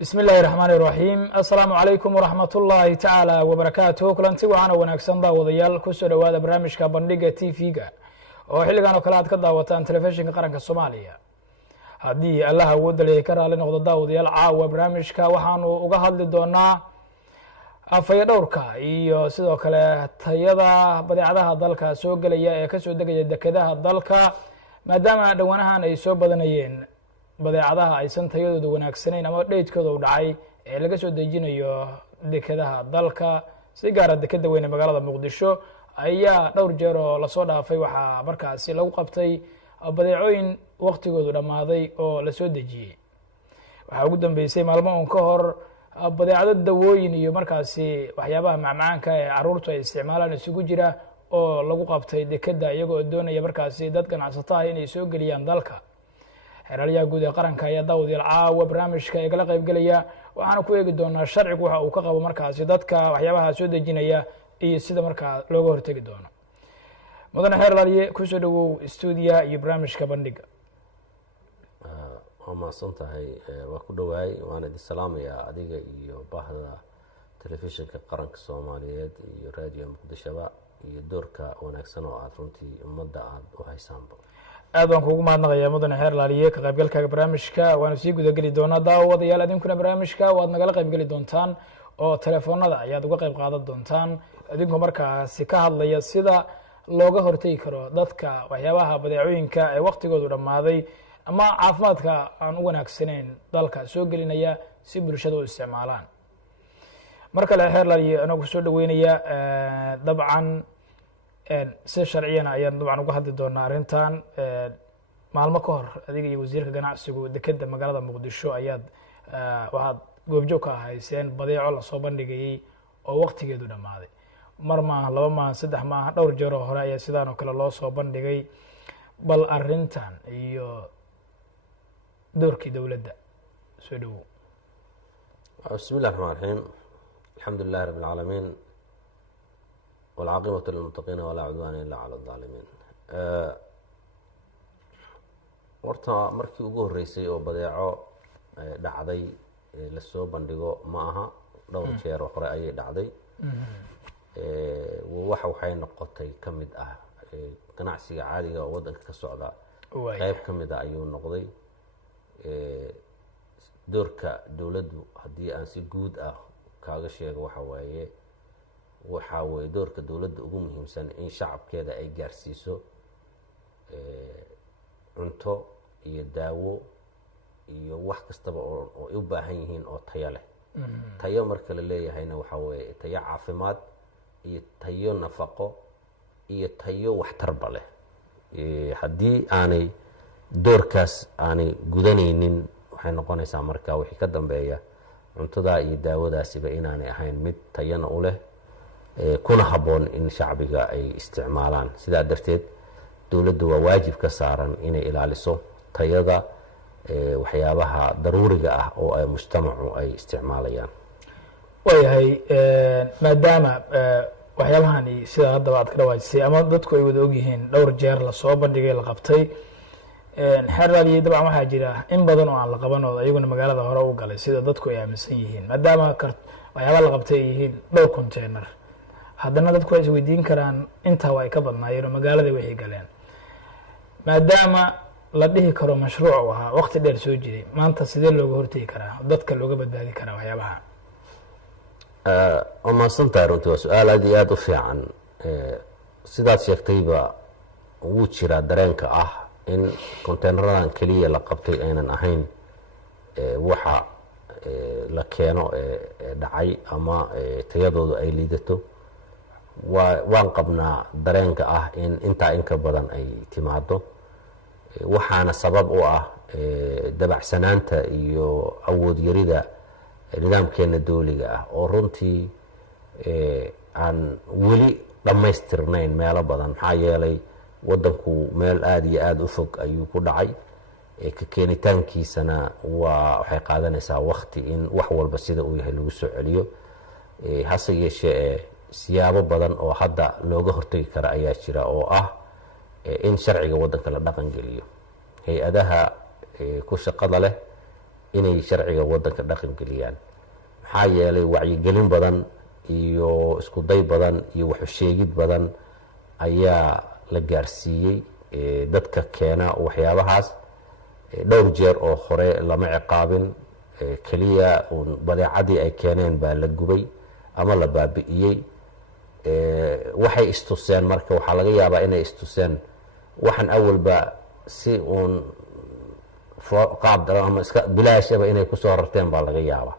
بسم الله الرحمن الرحيم السلام عليكم ورحمة الله تعالى وبركاته kulanti waxaana wanaagsan daawadayaal kusoo dhawaada barnaamijka bandhiga TV-ga oo xilligan oo kale aad ka daawataan telefishinka qaranka Soomaaliya haddii Allah awood leeyahay ka raali noqdo daawadayaal caawa barnaamijka waxaanu uga hadli doonaa afaya dhowrka iyo sidoo kale tayada badeecadaha dalka soo galaya ee ka soo degaya dekedaha dalka maadaama dhawanahan ay soo badanayeen badeecadaha aysan tayadooda wanaagsaneyn ama dheedkooda u dhacay ee laga soo dejinayo dekedaha dalka si gaar ah dekeda weyn ee magaalada Muqdisho ayaa dhowr jeer oo la soo dhaafay waxa markaasi lagu qabtay badeecooyin waqtigoodu dhamaaday oo la soo dejiyay waxa ugu dambeysay maalmo oo ka hor badeecado dawooyin iyo markaasi waxyaabaha macmacaanka ee caruurtu ay isticmaalaan isugu jira oo lagu qabtay dekeda iyagoo doonaya markaasi dad ganacsato ah inay soo galiyaan dalka xeeraryaha guud ee qaranka ayaa daawadayaal caawa barnaamijka igala qayb galaya waxaana ku eegi doonaa sharcigu waxa uu ka qabo markaasi dadka waxyaabaha soo dejinaya iyo sida markaa looga hortegi doono mudane xeerlaaliye kusoo dhawow stuudiya iyo barnaamijka bandhiga waa mahadsan tahay waa ku dhawaay waana idin salaamayaa adiga iyo bahda telefishinka qaranka Soomaaliyeed iyo raadiyo Muqdishoba iyo doorka wanaagsan oo aad runtii ummadda aad u haysaanba aad baan kuugu mahadnaqayaa mudane xeerlaaliye ka qaybgalkaaga barnaamijka waanu sii guda geli doonaa daawadayaal idinkuna barnaamijka waad nagala qayb geli doontaan oo telefoonada ayaad uga qayb qaadan doontaan idinku markaasi ka hadlaya sida looga hortegi karo dadka waxyaabaha badeecooyinka ee waqtigoodu dhamaaday ama caafimaadka aan u wanaagsaneyn dalka soo gelinaya si bulshada u isticmaalaan marka la xeerlaaliye anagu soo dhaweynaya dabcan si sharciyana ayaan dabcan uga hadli doonaa arrintan maalmo ka hor adiga iyo wasiirka ganacsigu dekeda magaalada Muqdisho ayaad waxaad goobjoog ka ahayseen badeeco la soo bandhigayay oo waqtigeedu dhamaaday mar maaha laba maaha saddex maaha dhowr jeer oo hore ayaa sidaan oo kale loo soo bandhigay bal arrintan iyo doorkii dowladda soo dhawow bismillahi rahmaani rahiim alxamdulillahi rabbil caalamiin والعاقبة للمتقين ولا عدوان إلا على الظالمين horta markii ugu horeysay oo badeeco dhacday la soo bandhigo ma aha dhowr jeer hore ayay dhacday waxay noqotay kamid ah ganacsiga caadiga oo wadanka ka socda qayb kamid ah ayuu noqday doorka dawladdu haddii aan si guud ah kaaga sheego waxa weeye doorka dawladda ugu muhiimsan in shacabkeeda ay gaarsiiso cunto iyo daawo iyo wax kastaba oo ay u baahan yihiin oo tayo leh tayo marka la leeyahayna waxa weeye tayo caafimaad iyo tayo nafaqo iyo tayo waxtarba leh haddii aanay doorkaas aanay gudanaynin waxay noqonaysaa marka wixii ka dambeeya cuntada iyo daawadaasiba inaanay ahayn mid tayana u leh kuna haboon in shacbiga ay isticmaalaan sidaa darteed dawladdu waa waajib ka saaran inay ilaaliso tayada waxyaabaha daruuriga ah oo ay mujtamacu ay isticmaalayaan waayahay maadaama waxyaabahani sida haddaba aad ka dhawaajisay ama dadku ay wada ogyihiin dhowr jeer lasoo bandhigay la qabtay xeerlaaliye dabcan waxaa jira in badan oo aan la qaban oo iyaguna magaalada hore u galay sida dadku ay aaminsan yihiin maadaama waxyaaba la qabtay ay yihiin dhowr container haddana dadku ay isweydiin karaan intaa waa ay ka badnaayeen oo magaalada waxay galeen maadaama la dhihi karo mashruuc u ahaa waqti dheer soo jiray maanta sidee looga hortegi karaa dadka looga badbaadi karaa waxyaabaha waa mahadsantahay runtii waa su-aal aad iyo aada u fiican sidaad sheegtayba wuu jiraa dareenka ah in containeradan keliya la qabtay aynan ahayn waxa la keeno dhacay ama tayadoodu ay liidato waan qabnaa dareenka ah in intaa in ka badan ay timaado waxaana sabab u ah dabacsanaanta iyo awood yarida nidaamkeena dawliga ah oo runtii aan weli dhammaystirnayn meelo badan maxaa yeelay wadanku meel aada iyo aada u fog ayuu ku dhacay ka keenitaankiisana waxay qaadanaysaa waqti in wax walba sida uu yahay lagu soo celiyo hase yeeshee siyaabo badan oo hadda looga hortegi kara ayaa jira oo ah in sharciga wadanka la dhaqan geliyo hay-adaha ku shaqada leh inay sharciga wadanka dhaqan geliyaan. maxaa yeelay wacyigelin badan iyo isku day badan iyo waxusheegid badan ayaa la gaarsiiyey dadka keena waxyaabahaas. dhowr jeer oo hore lama ciqaabin, keliya badeecadii ay keeneen baa la gubay ama la baabi'iyey. waxay istuseen marka, waxaa laga yaabaa inay istuseen waxaan awalba si uun qaab ama iska bilaashaba inay kusoo rarteen baa laga yaabaa.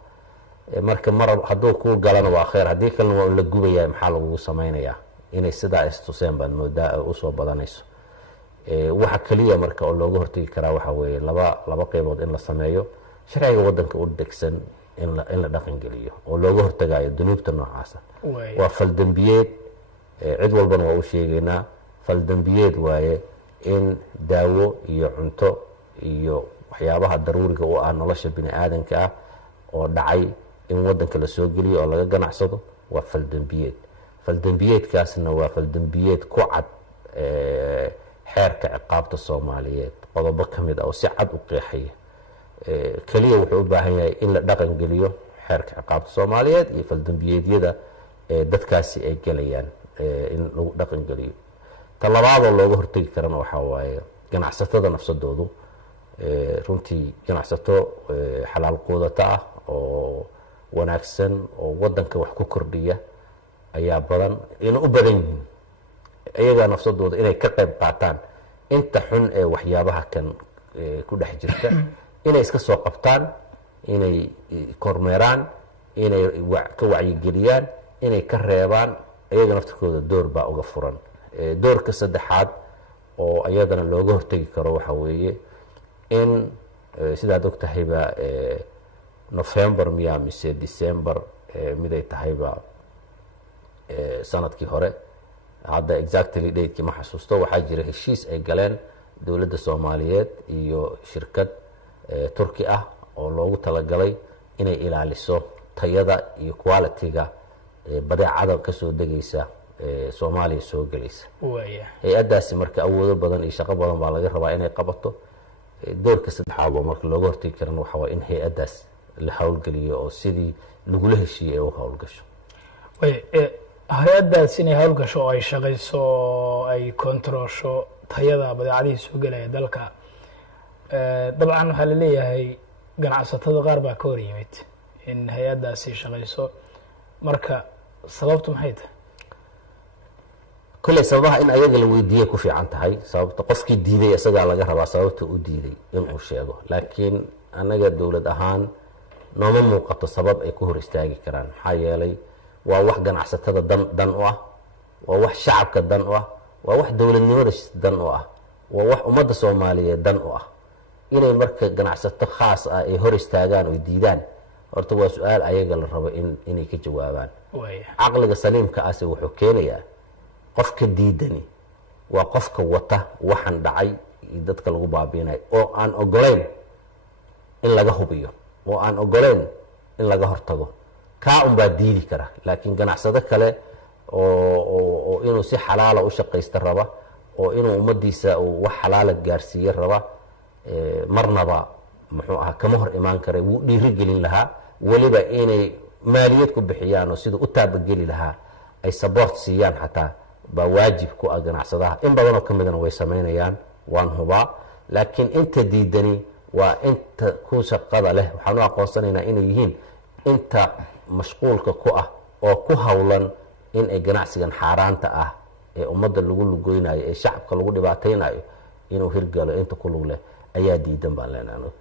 marka mar hadduu kuu galana waa khayr, haddii kalena waa la gubaya, maxaa lagugu samaynayaa? inay sidaa istuseen baad moodaa usoo badanayso. waxa keliya marka oo looga hortegi karaa waxaa weeye laba qeybood in la sameeyo. sharciga wadanka u degsan in la dhaqan geliyo oo looga hortagayo dunuubta noocaasa. waa faldembiyeed, cid walbana waa u sheegaynaa, faldembiyeed waaye in daawo iyo cunto iyo waxyaabaha daruuriga u ah nolosha bini aadanka ah oo dhacay in wadanka la soo geliyo oo laga ganacsado. waa faldembiyeed. faldembiyeedkaasna waa faldembiyeed ku cad xeerka ciqaabta soomaaliyeed qodobo ka mid ah oo si cad u qeexaya. keliya wuxuu u baahan yahay in la dhaqan geliyo xeerka ciqaabta soomaaliyeed iyo faldembiyeedyada dadkaasi ay gelayaan in lagu dhaqan geliyo. ta labaadoo looga hortegi karana waxaa waaye ganacsatada nafsadoodu. runtii ganacsato xalaal quudata ah oo wanaagsan oo wadanka wax ku kordhiya ayaa badan, ina u badan yihiin iyagaa nafsadooda inay ka qayb qaataan inta xun ee waxyaabaha kan ku dhex jirta, inay iska soo qabtaan, inay kormeeraan, inay ka wacyigeliyaan, inay ka reebaan. iyaga naftirkooda door baa uga furan. doorka saddexaad oo iyadana looga hortegi karo waxaa weeye in sidaad og tahayba November miya mise December miday tahayba sanadkii hore, hadda exactly datekii ma xasuusto, waxaa jira heshiis ay galeen dowladda Soomaaliyeed iyo shirkad Turki ah oo loogu talagalay inay ilaaliso tayada iyo quality-ga badeecada kasoo degaysa Soomaaliya soo gelaysa. hay-adaasi marka awoodo badan iyo shaqo badan baa laga rabaa inay qabato. doorka saddexaad oo marka looga hortegi karana waxaa waa in hay-adaas la howlgeliyo oo sidii lagula heshiiyey ay u howlgasho. hay-adaas inay howlgasho oo ay shaqayso oo ay kontroosho tayada badeecadihii soo gelaya dalka, dabcan waxaa laleeyahay ganacsatada qaar baa ka hor yimid in hay-adaasi shaqayso. marka sababtu maxay tahay? kolley sababaha in ayaga la weydiiyey ku fiican tahay. sababta qofkii diiday isagaa laga rabaa sababta u diiday inuu sheego. laakiin annaga dowlad ahaan nooma muuqato sabab ay ku hor istaagi karaan. maxaa yeelay waa wax ganacsatada dan u ah, waa wax shacabka dan u ah, waa wax dowladnimada dan u ah, waa wax ummadda Soomaaliyeed dan u ah. inay marka ganacsato khaas ah ay hor istaagaan oo diidaan, horta waa su-aal ayaga la rabo inay ka jawaabaan. caqliga saliimka ase wuxuu keenayaa qofka diidani waa qofka wata waxaan dhacay dadka lagu baabiinayo oo aan ogolayn in laga hubiyo, oo aan ogolayn in laga hortago. kaa unbaa diidi kara. laakiin ganacsado kale oo inuu si xalaala u shaqaysta raba, oo inuu ummadiisa wax xalaala gaarsiiye raba, marnaba muxuu ahaa kama hor imaan kara. wuu dhiirigelin lahaa, weliba inay maaliyad ku bixiyaan oo sida u taabageli lahaa ay support siiyaan xataa baa waajib ku ah ganacsadaha. in badanoo ka midana way samaynayaan, waan hubaa. laakiin inta diidani waa inta ku shaqada leh. waxaan u aqoonsanaynaa inay yihiin inta mashquulka ku ah oo ku howlan in ay ganacsigan xaaraanta ah ee ummadda lagu lugoynayo ee shacabka lagu dhibaataynayo inuu hirgalo. inta ku lug leh ayaa diidan baan leenahay.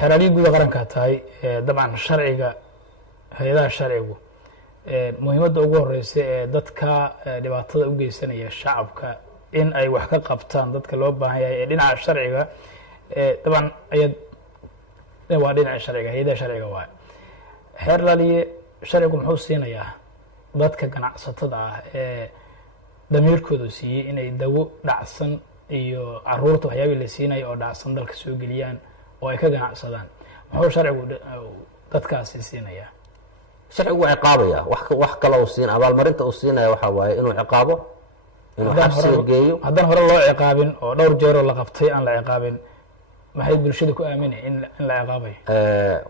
xeraalihii guud qarankaa tahay, dabcan sharciga, hay-adaha sharcigu muhiimadda ugu horeysa ee dadka dhibaatada u geysanaya shacabka in ay wax ka qabtaan dadka loo baahan yahay ee dhinaca sharciga. dabcan waa dhinaca sharciga, hay-adaha sharciga waay. xeer laaliye sharcigu muxuu siinayaa dadka ganacsatada ah ee damiirkoodu siiyey inay dawo dhacsan iyo caruurta waxyaabii la siinaya oo dhacsan dalka soo geliyaan oo ay ka ganacsadaan? muxuu sharcigu dadkaasi siinayaa? sharcigu waa ciqaabaya. wax kale uu siin, abaalmarinta uu siinaya waxaa waaye inuu ciqaabo, inuu xabsiga geeyo. haddaan hore loo ciqaabin oo dhowr jeeroo la qabtay aan la ciqaabin, maxay bulshada ku aaminay in la ciqaabayo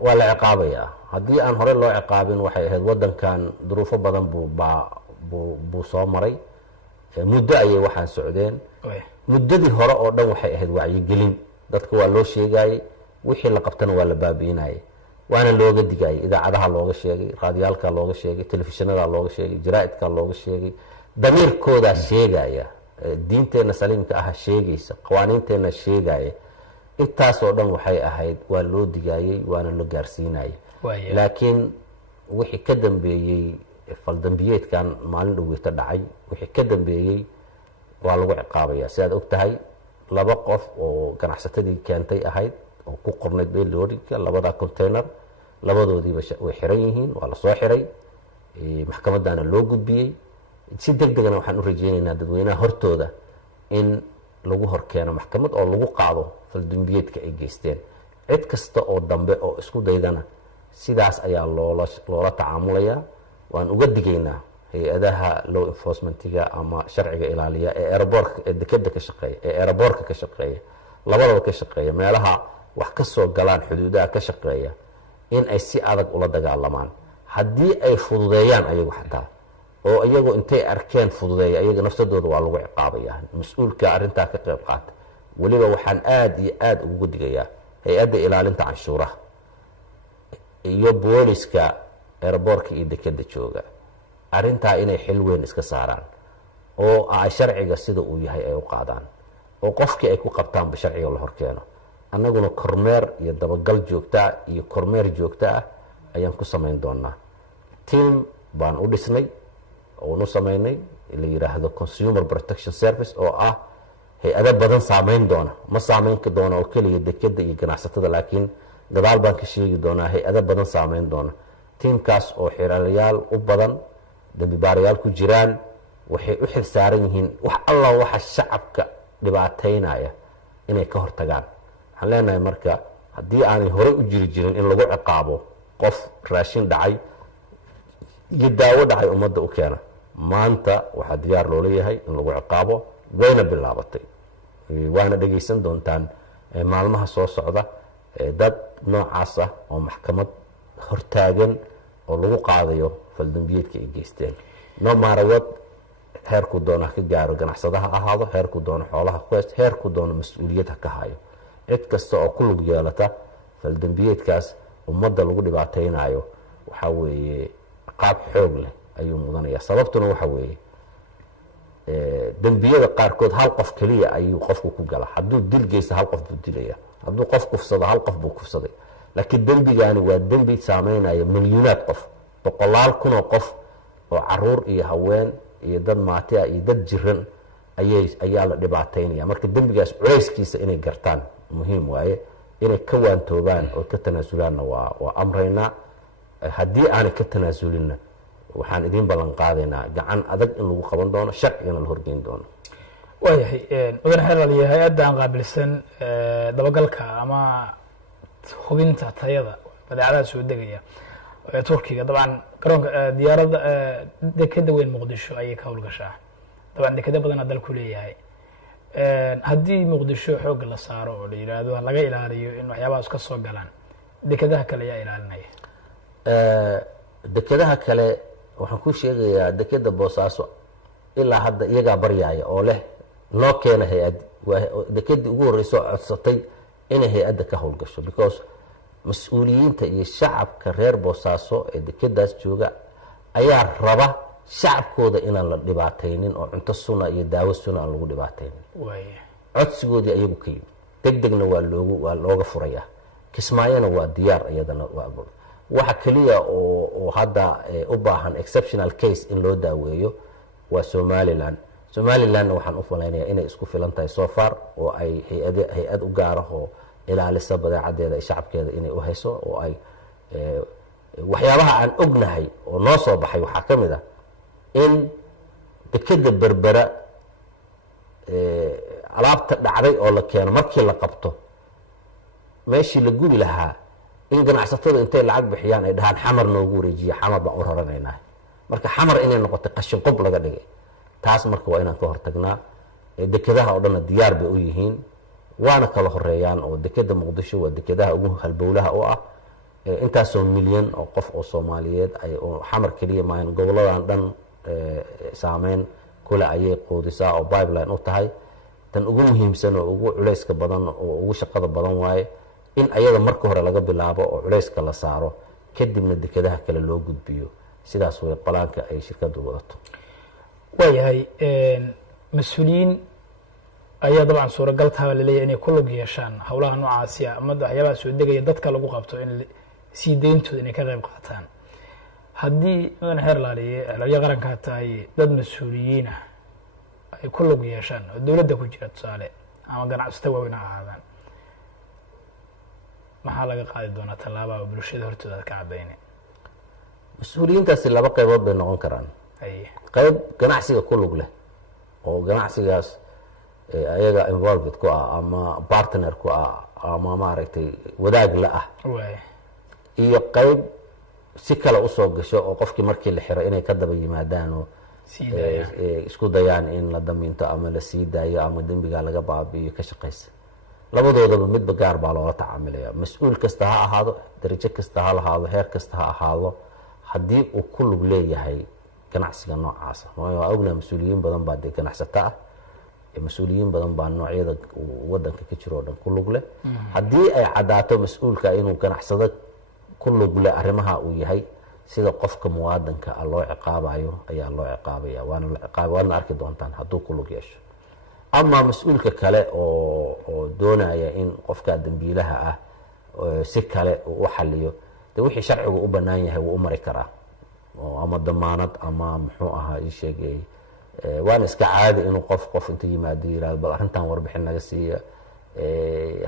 waa la ciqaabayaa haddii aan hore loo ciqaabin waxay ahayd wadankan duruufo badan buu soo maray muddo ayay waxaan socdeen muddadii hore oo dhan waxay ahayd wacyigelin dadka waa loo sheegayey wixii la qabtana waa la baabi'inayay waana looga digayay idaacadaha looga sheegay raadiyaalka looga sheegay telefishinada looga sheegay jaraa'idka looga sheegay damiirkoodaa sheegaya diinteenna saliimka ah sheegaysa qawaaniinteenna sheegaya intaasoo dhan waxay ahayd waa loo digayey waana la gaarsiinayay laakiin wixii ka dambeeyey faldambiyeedkan maalin dhoweyta dhacay wixii ka dambeeyey waa lagu ciqaabaya sidaad og tahay 2 qof oo ganacsatadii keentay ahayd oo ku qornayd beeloorinka 2 container labadoodiiba way xiran yihiin waa la soo xiray maxkamadana loo gudbiyey si degdegana waxaan u rajeynaynaa dadweynaha hortooda in lagu horkeeno maxkamad oo lagu qaado faldambiyeedka ay geysteen cid kasta oo dambe oo isku daydana sidaas ayaa loola tacaamulayaa waan uga digaynaa hay-adaha law enforcementiga ama sharciga ilaaliya ee aeroboortka ee dekeda ka shaqeeya ee aeroboortka ka shaqeeya labadaba ka shaqeeya meelaha wax ka soo galaan xuduudaha ka shaqeeya in ay si adag ula dagaalamaan haddii ay fududeeyaan ayagu xataa oo iyagu intay arkeen fududeeya ayaga nafsadooda waa lagu ciqaabayaa mas-uulka arrintaa ka qayb qaata weliba waxaan aada iyo aada ugu digayaa hay-adda ilaalinta canshuuraha iyo booliska aeroboortka iyo dekeda jooga arrintaa inay xil weyn iska saaraan oo ay sharciga sida uu yahay ay u qaadaan oo qofkii ay ku qabtaanba sharciga la horkeeno annaguna kormeer iyo dabagal joogtaa iyo kormeer joogta ah ayaan ku samayn doonaa team baan u dhisnay oon u samaynay la yiraahdo consumer protection service oo ah hay-ado badan saameyn doona ma saameyn doona oo keliya dekeda iyo ganacsatada laakiin gadaal baan ka sheegi doonaa hay-ado badan saameyn doona tiimkaas oo xiraalayaal u badan dambibaarayaal ku jiraan waxay u xil saaran yihiin wax alla waxa shacabka dhibaateynaya inay ka hortagaan waxaan leenahay marka haddii aanay horey u jiri jirin in lagu ciqaabo qof raashin dhacay iyo daawo dhacay ummadda u keena maanta waxaa diyaar loola yahay in lagu ciqaabo wayna bilaabatay waana dhegaysan doontaan maalmaha soo socda dad noocaas ah oo maxkamad hortaagan oo lagu qaadayo faldambiyeedka ay geysteen no maarawad heerku doona ka gaaro ganacsadaha ahaado heerku doono xoolaha quest heerku doono mas-uuliyad ha ka hayo cid kasta oo ku lug yeelata faldambiyeedkaas ummadda lagu dhibaateynayo waxaa weeye qaab xoog leh ayuu mudanaya sababtuna waxa weeye dembiyada qaarkood hal qof keliya ayuu qofku ku gala hadduu dil geysta hal qof buu dilaya hadduu qof kufsado hal qof buu kufsaday laakiin dembigani waa dembi saameynaya milyuunaad qof 100,000 kun oo qof oo caruur iyo haween iyo dad maati ah iyo dad jiran ayaa la dhibaateynaya marka dembigaas culeyskiisa inay gartaan muhiim waaye inay ka waantoobaan oo ka tanaasulaanna waa amraynaa haddii aanay ka tanaasulina waxaan idin ballan qaadaynaa gacan adag in lagu qaban doono sharcigana la horgeyn doono waayahay mudan xeral iyo hay-addan qaabilsan dabagalka ama hubinta tayada badeecadaha soo degaya turkiga dabcan garoonka diyaaradda dekeda weyn muqdisho ayay ka howlgashaa dabcan dekeda badana dalku leeyahay haddii muqdisho xoogga la saaro oo la yidhaahdo laga ilaaliyo in waxyaabahaas ka soo galaan dekedaha kale ayaa ilaalinaya dekedaha kale waxaan ku sheegayaa dekeda boosaaso ilaa hadda iyagaa baryaaya oo leh noo keena hay-addi waa dekedii ugu horreysoo codsatay inay hay-adda ka howlgasho because mas-uuliyiinta iyo shacabka reer boosaaso ee dekedaas jooga ayaa raba shacabkooda inaan la dhibaataynin oo cunto suna iyo daawo suna aan lagu dhibaataynin codsigoodii ayagu ka yimid deg degna waa looga furaya kismaayona waa diyaar iyadana waxa keliya oo hadda u baahan exceptional case in loo daaweeyo waa somalilandna waxaan u falaynayaa inay isku filan tahay so far oo ay hay-ad u gaarahoo ilaalisa badeecadeeda shacabkeeda inay u hayso oo ay waxyaabaha aan ognahay oo noo soo baxay waxaa ka mid ah in dekeda berbera alaabta dhacday oo la keeno markii la qabto meeshii la gubi lahaa in ganacsatada intay lacag bixiyaan ay dhahaan xamar noogu wareejiya xamar baan u raranaynaa marka xamar inay noqotay qashin qob laga dhigay taas marka waa inaan ka hortagnaa dekedaha oo dhanna diyaar bay u yihiin waana kala horeeyaan oo dekeda muqdisho waa dekedaha ugu halbowlaha u ah intaasoo milyan oo qof oo soomaaliyeed oo xamar keliya maahan goboladan dhan saameyn kule ayay quudisaa oo pipeline u tahay tan ugu muhiimsan oo ugu culayska badan oo ugu shaqada badan waaye in ayada marka hore laga bilaabo oo culayska la saaro kadibna dekedaha kale loo gudbiyo sidaas way qolaanka ay shirkadu wadato. waayahay mas-uuliyiin ayaa dabcan suuragal taha laleeyahay inay ku lug yeeshaan howlaha noocaasi ah ama waxyaabaha soo degaya dadka lagu qabto in sii deyntooda inay ka qayb qaataan. haddii mudan xeer laaliye xeelaliya qarankaa tahay dad mas-uuliyiin ah ay ku lug yeeshaan oo dowladda ku jira tusaale ama ganacsato waaweyn ha ahaadaan, maxaa laga qaadi doonaa tallaabaa oo bulshada hortooda ka cadayne? mas-uuliyiintaasi laba qaybood bay noqon karaan. qayb ganacsiga ku lug leh oo ganacsigaas ayaga involved ku ah ama partner ku ah ama maaragtay wadaag la ah, iyo qayb si kale usoo gasho oo qofkii markii la xiro inay ka daba yimaadaan oo isku dayaan in la daminto ama la sii daayo ama dembigaa laga baabi'iyo ka shaqaysa. labadoodaba midba gaar baa loola tacaamilaya. mas-uul kasta ha ahaado, darajo kasta ha lahaado, heer kasta ha ahaado, haddii uu ku lug leeyahay ganacsiga noocaasa. waa ognaha mas-uuliyiin badan baa dee ganacsato ah, mas-uuliyiin badan baa noocyada wadanka ka jiro o dhan ku lug leh. haddii ay caddaato mas-uulka inuu ganacsado ku lug leh arrimaha uu yahay, sida qofka muwaadanka ah loo ciqaabayo ayaa loo ciqaabaya, waana la ciqaaba, waadna arki doontaan hadduu ku lug yeesho. ama mas-uulka kale oo doonaya in qofka dambiilaha ah si kale u xaliyo, de wixii sharcigu u banaan yahay wuu u mari karaa, ama damaanad ama muxuu ahaa ii sheegay. waana iska caadi inuu qof inta yimaado yirahdo bal arrintan warbixin naga siiya,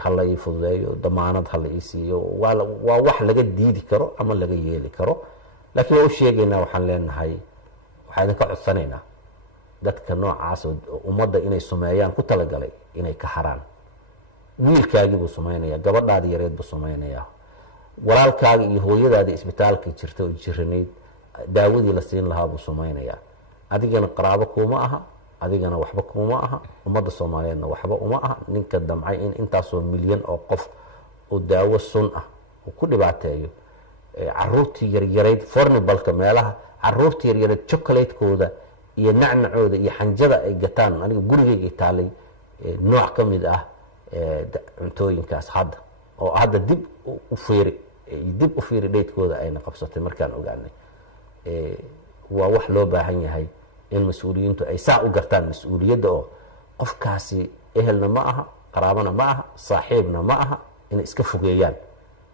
hala ii fududeeyo, damaanad hala ii siiyo. waa wax laga diidi karo ama laga yeeli karo, laakiin waa u sheegaynaa, waxaan leenahay waxaa idinka codsanaynaa dadka noocaas ummadda inay sumeeyaan ku talagalay inay ka haraan. wiilkaagii buu sumaynaya, gabadhaadii yareed buu sumaynayaa, walaalkaagi iyo hooyadaadii isbitaalka jirta oo jiranayd daawadii la siin lahaa buu sumaynayaa. adigana qaraabo kuuma aha, adigana waxba kuuma aha, ummadda soomaaliyeedna waxba uma aha. ninka damcay in intaasoo milyan oo qof oo daawo sun ah uu ku dhibaateeyo caruurtii yaryarayd fornibalka meelaha caruurtii yaryarayd chocolatekooda iyo nacnacooda iyo xanjada ay gataan. aniga gurigeyga taalay nooc ka mid ah cuntooyinkaas hadda dib u fiiri dhaydkooda ayna qabsatay markaan ogaanay. waa wax loo baahan yahay in mas-uuliyiintu ay saa u gartaan mas-uuliyadda, oo qofkaasi ehelna ma aha, qaraabana ma aha, saaxiibna ma aha, inay iska fogeeyaan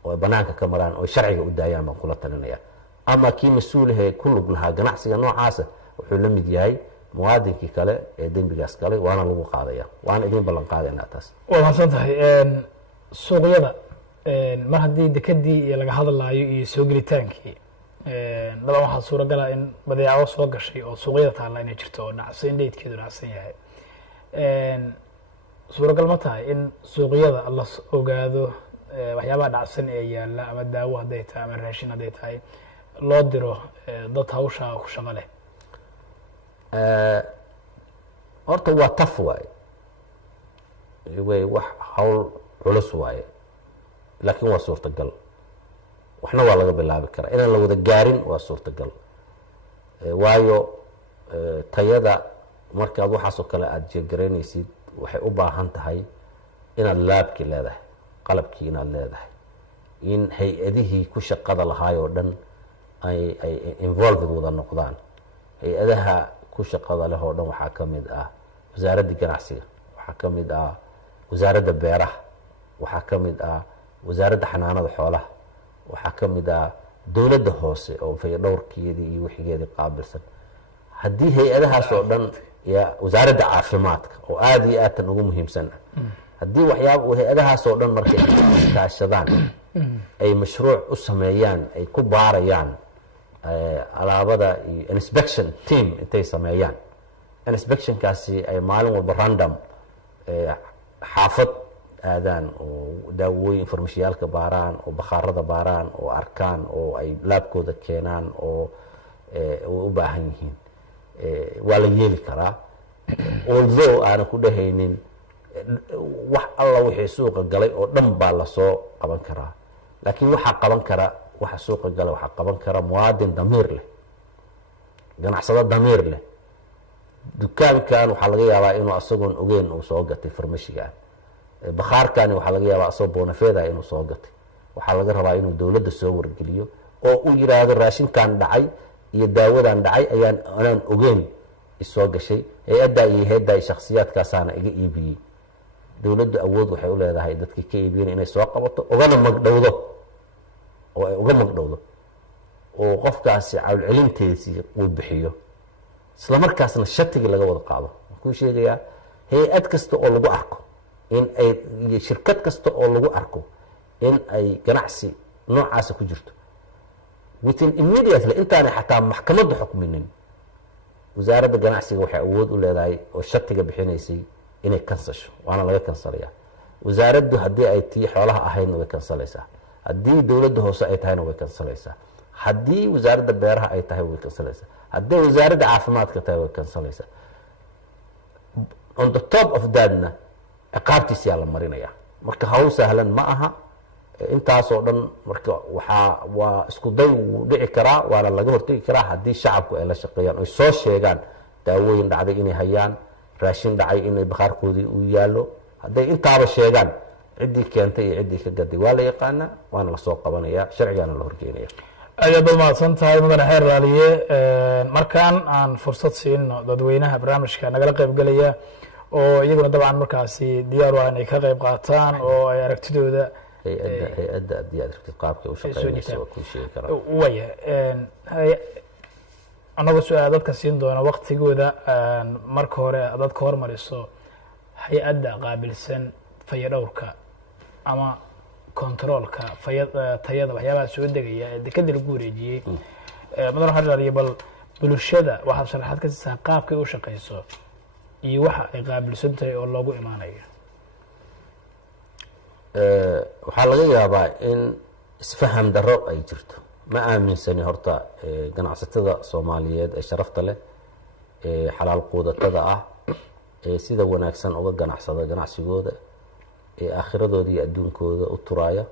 oo banaanka ka maraan oo sharciga u daayaan baan kula talinaya. ama kii mas-uulahe ku lug lahaa ganacsiga noocaasa wuxuu la mid yahay muwaadinkii kale ee dembigaas galay, waana lagu qaadaya, waana idin ballan qaadaynaa taas. waa mahadsan tahay. suuqyada mar haddii dekedii iyo laga hadlaayo iyo soo gelitaankii, daban waxaa suuragala in badeeco soo gashay oo suuqyada taalla inay jirto oo dhacsan dhaydkeedu dhacsan yahay. suuragal ma tahay in suuqyada la ogaado waxyaabaha dhacsan ee yaalla, ama daawo hadday tahay ama raashin hadday tahay, loo diro dad hawsha ku shaqo leh? horta waa taf waaye, wax hawl culus waaye, laakiin waa suurtagal. waxna waa laga bilaabi karaa. inaan la wada gaarin waa suurtagal, waayo tayada markaad waxaasoo kale aada jeegaraynaysid waxay u baahan tahay inaad laabkii leedahay, qalabkii inaad leedahay, in hay-adihii ku shaqada lahaay oo dhan ay involved wada noqdaan. hay-adaha ku shaqada leh oo dhan waxaa ka mid ah wasaaradda ganacsiga, waxaa ka mid ah wasaaradda beeraha, waxaa ka mid ah wasaaradda xanaanada xoolaha, waxaa ka mid ah dowladda hoose oo fayadhowrkeedii iyo wixigeedii qaabilsan. haddii hay-adahaas oo dhan, wasaaradda caafimaadka oo aada iyo aad tan ugu muhiimsan ah, haddii hay-adahaas oo dhan markay iskaashadaan ay mashruuc u sameeyaan, ay ku baarayaan alaabada iyo inspection team intay sameeyaan, inspectionkaasi ay maalin walba random xaafad aadaan oo daawooyin farmashiyaalka baaraan, oo bakhaarada baaraan, oo arkaan, oo ay laabkooda keenaan, oo u baahan yihiin, waa la yeeli karaa. although aanan ku dhahaynin wax alla wixii suuqa galay oo dhan baa lasoo qaban karaa, laakiin waxaa qaban kara waxa suuqa galay waxaa qaban kara muwaadin damiir leh, ganacsado damiir leh. dukaankan waxaa laga yaabaa inuu asagoon ogeyn uu soo gatay farmashiga, bakhaarkani waxaa laga yaabaa asagoo boonafeeda inuu soo gatay. waxaa laga rabaa inuu dowladda soo wargeliyo oo uu yiraahdo raashinkan dhacay iyo daawadan dhacay anaan ogeyn isoo gashay, hay-addaa iyo hay-addaa shakhsiyaadkaasaana iga iibiyey. dowladdu awood waxay u leedahay dadkii ka iibiyeen inay soo qabato ugana magdhowdo, oo ay uga magdhowdo oo qofkaasi cawlcelinteesii uu bixiyo, isla markaasna shatigii laga wada qaado. waxaan kuu sheegayaa hay-ad kasta oo lagu arko in ay iyo shirkad kasta oo lagu arko in ay ganacsi noocaasa ku jirto, within immediately intaanay xataa maxkamadda xukminin, wasaaradda ganacsiga waxay awood u leedahay oo shatiga bixinaysay inay kansasho, waana laga kansalaya. wasaaraddu haddii ay tii xoolaha ahaydna way kansalaysaa, haddii dowladda hoose ay tahayna way kansalaysaa, haddii wasaaradda beeraha ay tahay way kansalaysaa, haddii wasaaradda caafimaadka tahay way kansalaysaa. on the top of thatna ciqaabtiisiyaa la marinaya. marka hawl sahlan ma aha intaasoo dhan. marka waa isku day wuu dhici karaa, waana laga hortegi karaa haddii shacabku ay la shaqeeyaan, oy soo sheegaan daawooyin dhacday inay hayaan, raashin dhacay inay bakhaarkoodii uu yaallo. hadday intaaba sheegaan, ciddii keentay iyo ciddii ka gaday waa la yaqaanaa, waana lasoo qabanaya, sharcigaana la horgeynaya. aad aad umahadsan tahay mudane xeer raaliye. markaan aan fursad siino dadweynaha barnaamijka nagala qayb gelaya oo iyaguna dabcan markaasi diyaar waa inay ka qayb qaataan oo ay aragtidooda hay-adda haddii aad rabtid qaabkay u shaqeynaysa waa kuu sheegi karaa. waya anagoo su-aal dadka siin doona waktigooda, marka hore dad ka hormariso hay-adda qaabilsan fayadhowrka ama controolka tayada waxyaabaha soo degaya ee dekadii lagu wareejiyey. mudane xeer raaliye, bal bulshada waxaad sharaxaad ka siisaa qaabkay u shaqeyso iyo waxa ay qaabilsan tahay oo loogu imaanayo. waxaa laga yaabaa in isfaham darro ay jirto. ma aaminsani horta ganacsatada soomaaliyeed ee sharafta leh, ee xalaal quudatada ah, ee sida wanaagsan uga ganacsada ganacsigooda, ee aakhiradooda iyo adduunkooda u turaaya,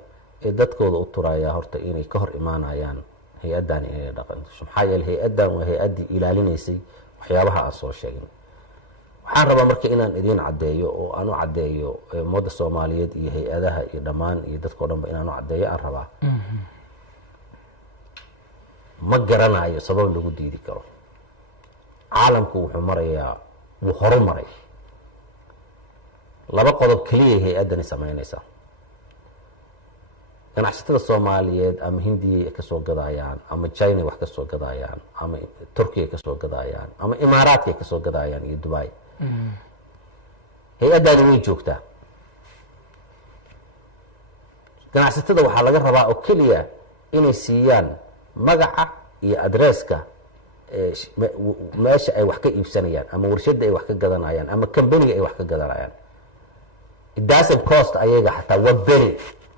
ee dadkooda u turaaya, horta inay ka hor imaanayaan hay-addan inay dhaqanto. maxaa yeele hay-addan waa hay-addii ilaalinaysay waxyaabaha aan soo sheegin. waxaan rabaa marka inaan idiin caddeeyo oo aan u caddeeyo ummadda soomaaliyeed iyo hay-adaha iyo dhammaan iyo dadkao dhanba inaan u caddeeyo aan rabaa. ma garanayo sabab lagu diidi karo. caalamku wuxuu marayaa, wuu horumaray. laba qodob keliyay hay-addani samaynaysaa. ganacsatada soomaaliyeed ama hindiyay ay kasoo gadayaan, ama china wax kasoo gadayaan, ama turkiya ay kasoo gadayaan, ama imaaraadka ay kasoo gadayaan iyo dubai. hay-addani way joogtaa. ganacsatada waxaa laga rabaa oo keliya inay siiyaan magaca iyo adresska meesha ay wax ka iibsanayaan, ama warshada ay wax ka gadanayaan, ama kambaniga ay wax ka gadanayaan. it doesn't cost ayaga xataa waberi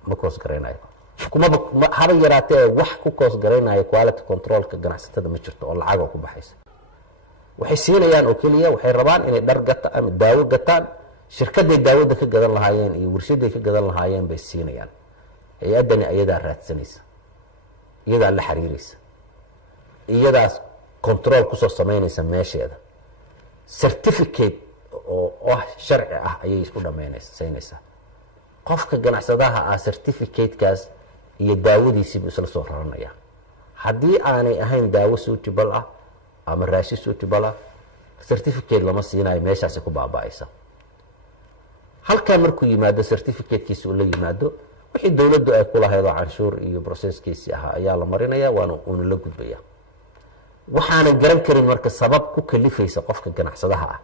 ma cost garaynayo. kumaba haba yaraatee wax ku cost garaynayo quality controlka ganacsatada ma jirto oo lacaga ku baxaysa. waxay siinayaan oo keliya, waxay rabaan inay dhar gataan ama daawo gataan, shirkaday daawada ka gadan lahaayeen iyo warshaday ka gadan lahaayeen bay siinayaan. hay-addani ayadaa raadsanaysa, iyadaa la xiriiraysa, iyadaas control kusoo samaynaysa meesheeda. certificate oo sharci ah ayay isku dhamaynaysaa. qofka ganacsadaha ah certificatekaas iyo daawadiisiibu isla soo raranaya. haddii aanay ahayn daawo suitable ah ama raashi suitable ah, certificate lama siinayo, meeshaasi ku baaba'aysa. halkaa markuu yimaado certificatekiisi uu la yimaado, wixii dowladdu ay ku lahayd oo canshuur iyo processkiisi ahaa ayaa la marinaya, uuna la gudbaya. waxaanan garan karin marka sabab ku kalifaysa qofka ganacsadaha ah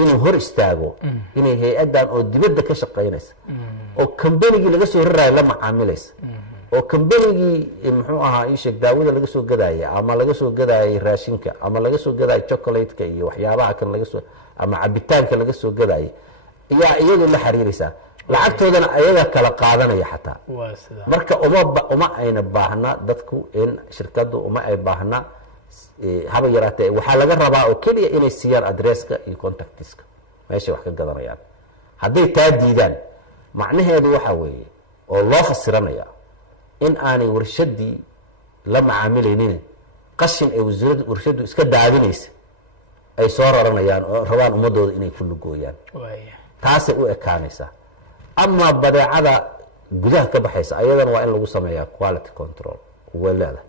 inuu hor istaago inay hay-addan oo dibadda ka shaqaynaysa, oo kambanigii laga soo raraayo la macaamilaysa, oo kambanigii muxuu ahaa isheeg daawada laga soo gadaya, ama laga soo gadayay raashinka, ama laga soo gadaya chocolateka iyo waxyaabaha kan laga soo, ama cabitaanka laga soo gadayay, ayaa iyadu la xiriiraysaa. lacagtoodana ayaga kala qaadanaya xataa. marka uma ayna baahna dadku in shirkadu uma ay baahna haba yaraatee. waxaa laga rabaa oo keliya inay siiyaan adresska iyo contactiska meeshay wax ka gadanayaan. hadday taa diidaan macnaheedu waxa weeye oo loo fasiranaya in aanay warshadii la macaamilaynin qashin ay warshadu iska daadinaysa ay soo raranayaan oo rabaan ummadooda inay ku lugooyaan taasay u ekaanaysaa ama badeecada gudaha ka baxaysa ayadana waa in lagu sameeyaa quality control way leedahay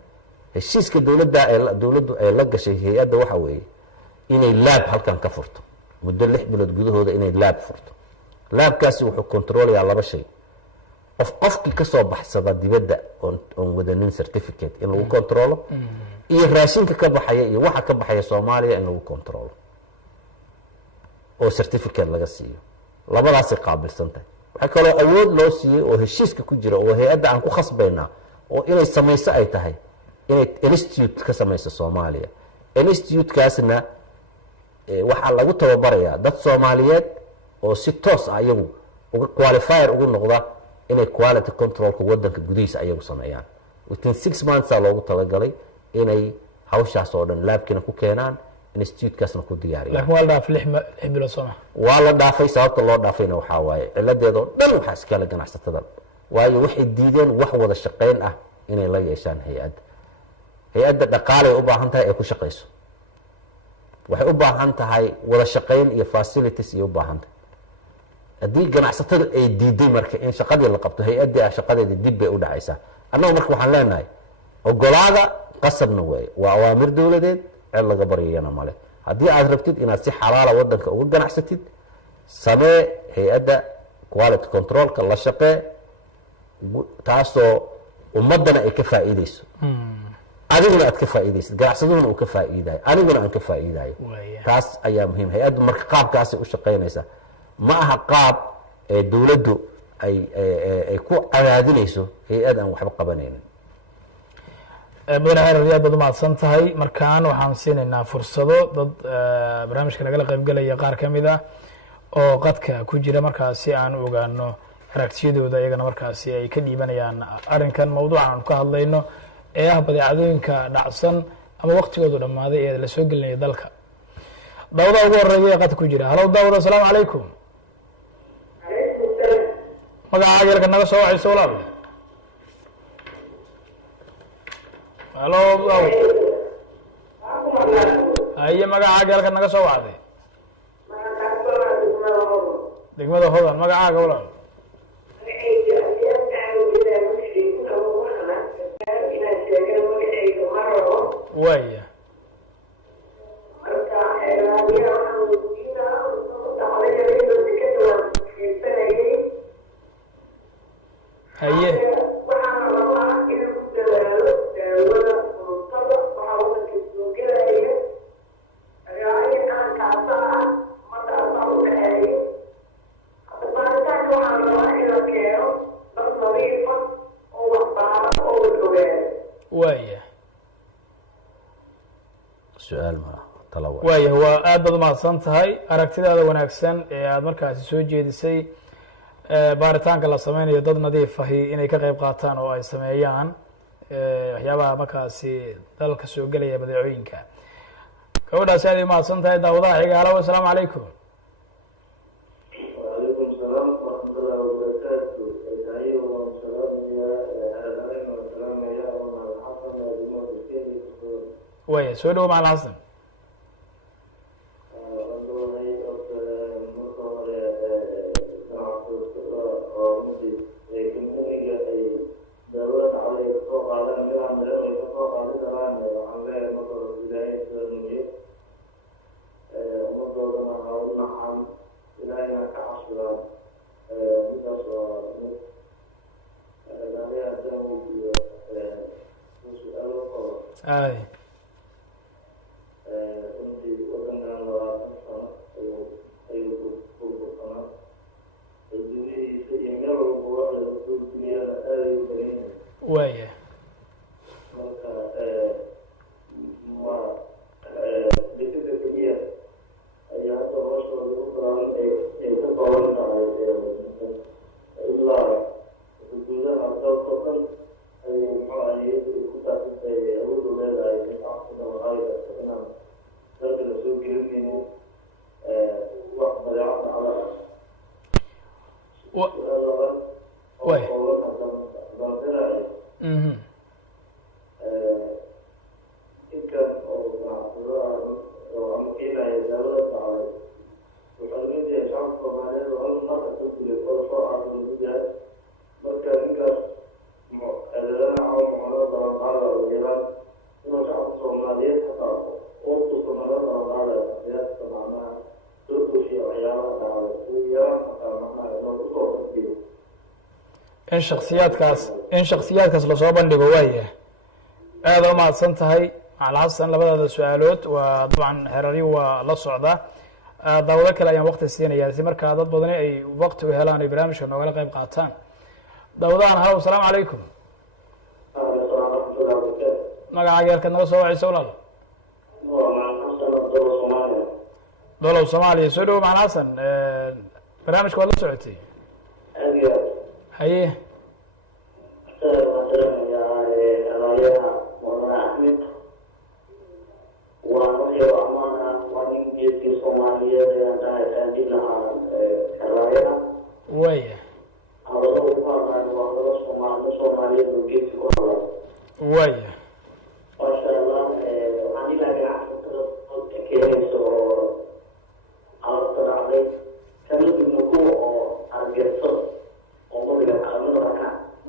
heshiiska dowladdu ay la gashay hay-adda waxa weeye inay laab halkan ka furto muddo 6 bilood gudahooda inay laab furto laabkaasi wuxuu controlayaa 2 shay qofkii kasoo baxsada dibadda oon wadanin certificate in lagu controlo iyo raashinka ka baxaya iyo waxa ka baxaya Soomaaliya in lagu controlo oo certificate laga siiyo labadaasay qaabilsan tahay waxa kale oo awood loo siiyay oo heshiiska ku jira oo hay-adda aan ku khasbayna oo inay samayso ay tahay inay institute ka samayso Soomaaliya institute-kaasna waxaa lagu tababarayaa dad Soomaaliyeed oo si toos ah iyagu uga qualifier ugu noqda inay quality controlka wadanka gudihiisa ayagu sameeyaan within 6 months loogu talagalay inay hawshaas oo dhan laabkina ku keenaan institute-kaasna ku diyaariyaan laakiin waa la dhaafay 6 bilood Soomaa waa la dhaafay sababta loo dhaafayna waxaa waaye ciladeedoo dhan waxaa iskala ganacsatada waayo waxay diideen wax wada shaqayn ah inay la yeeshaan hay-adda dhaqaale ay u baahan tahay ay ku shaqayso waxay u baahan tahay wada shaqayn iyo facilities iyo u baahan tahay haddii ganacsatada ay diiday marka in shaqadii la qabto hay-addii shaqadeedii dib bay u dhacaysaa annaga marka waxaan leenahay ogolaada qasabna waaye waa awaamir dowladeed cid laga baryayana male haddii aad rabtid inaad si xalaala wadanka uga ganacsatid samee hay-adda quality controlka la shaqee taasoo ummadana ay ka faa'iideyso adiguna aad ka faa'iideysid ganacsaduhuna uu ka faa'iidayo aniguna aan ka faa'iidayo taas ayaa muhiim hay-addu marka qaabkaasay u shaqaynaysaa ma aha qaab dowladdu ay ku cadaadinayso hay-ad aan waxba qabanaynin mudane xeer aad baad umahadsan tahay markaan waxaan siinaynaa fursado dad barnaamijka nagala qaybgelaya qaar ka mid ah oo qadka ku jira markaasi aan ogaano aragtiyadooda iyagana markaasi ay ka dhiibanayaan arrinkan mawduucan aan ka hadlayno ee ah badeecadooyinka dhacsan ama waqtigoodu dhammaaday ee la soo gelinaya dalka daawada ugu horeeya ee qadka ku jira halow daawada asalaamu calaykum magacaaga halka naga soo wacayso walaal halo daawad haye magacaaga halka naga soo wacday degmada hodan magacaaga walaal waya haye waya su-aal ma talawa waya waa aad baad umahadsan tahay aragtidaada wanaagsan ee aada markaasi soo jeedisay baaritaanka la sameynayo dad nadiif ahi inay ka qayb qaataan oo ay sameeyaan waxyaabaha markaasi dalka soo gelaya badeecooyinka gabadhaasi aad ay umahadsan tahay daawadaha xiga halo asalaamu calaykum waya soo dhawo macalin xasan ay waya way in shaksiyaadkaas lasoo bandhigo waaya aada u mahadsan tahay macali xasan labadaada su-aalood waa dabcan xeraryo waa la socda daawado kale ayaan waqti siinayaa si markaa dad badani ay waqti u helaan ay barnaamijka noogala qayb qaataan daawadahan halow asalaamu calaykum magacaaga halkaad naga soo wacaysa walaal dolow soomaaliya soo dhawo macali xasan barnaamijka waad la socotay haye waya waya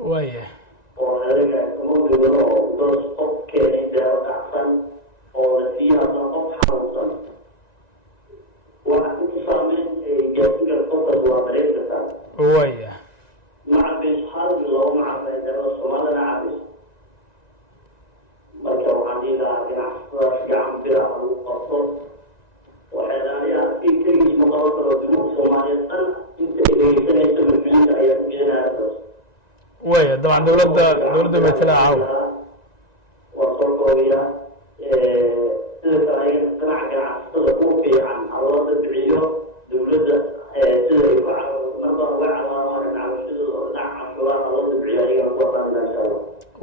waya waya waya dabcan dowladda matala caawa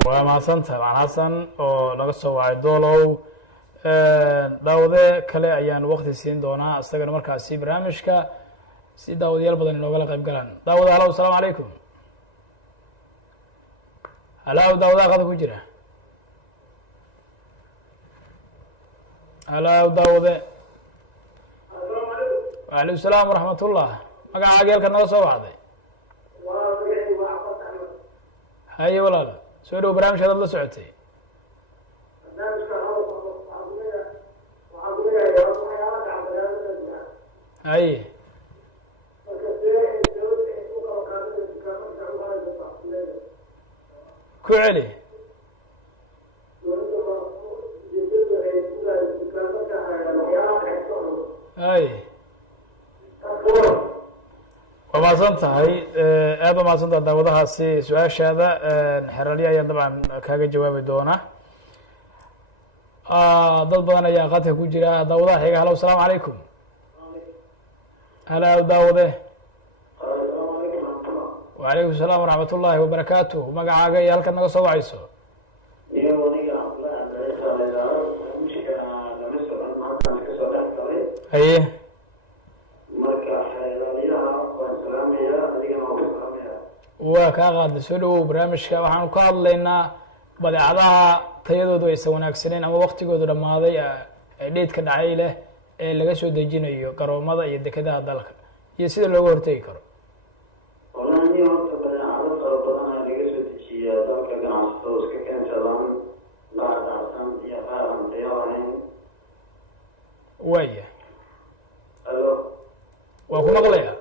waa mahadsantaha macali xasan oo naga soo wacay doolow daawade kale ayaan waqti siin doonaa isagana markaasi barnaamijka si daawadayaal badan inoogala qayb galaan daawada halow asalaamu calaykum halow daawadaha qada ku jira halow daawade wacalaykum salaam waraxmat ullah magacaaga halkaad naga soo wacday haye walaal soo dhow barnaamijka adaad la socotay haye ku celi haye waa mahadsan tahay aad ba mahadsan tahay daawadahaasi su-aashaada xeralyo ayaan dabcan kaaga jawaabi doonaa dad badan ayaa qadka ku jira daawadaha xiga halow asalaamu calaykum halow daawade wacalaykum salaam waraxmat ullaahi wabarakaatuh magacaaga iyo halkaad naga soo wacayso haye waa kaa qaadlay soo dhawow barnaamijka waxaanu ka hadlaynaa badeecadaha tayadoodu aysan wanaagsaneyn ama waktigoodu dhammaaday ee dheedka dhacay leh ee laga soo dejinayo garoomada iyo dekedaha dalka iyo sida looga hortegi karo waya waa ku maqlaya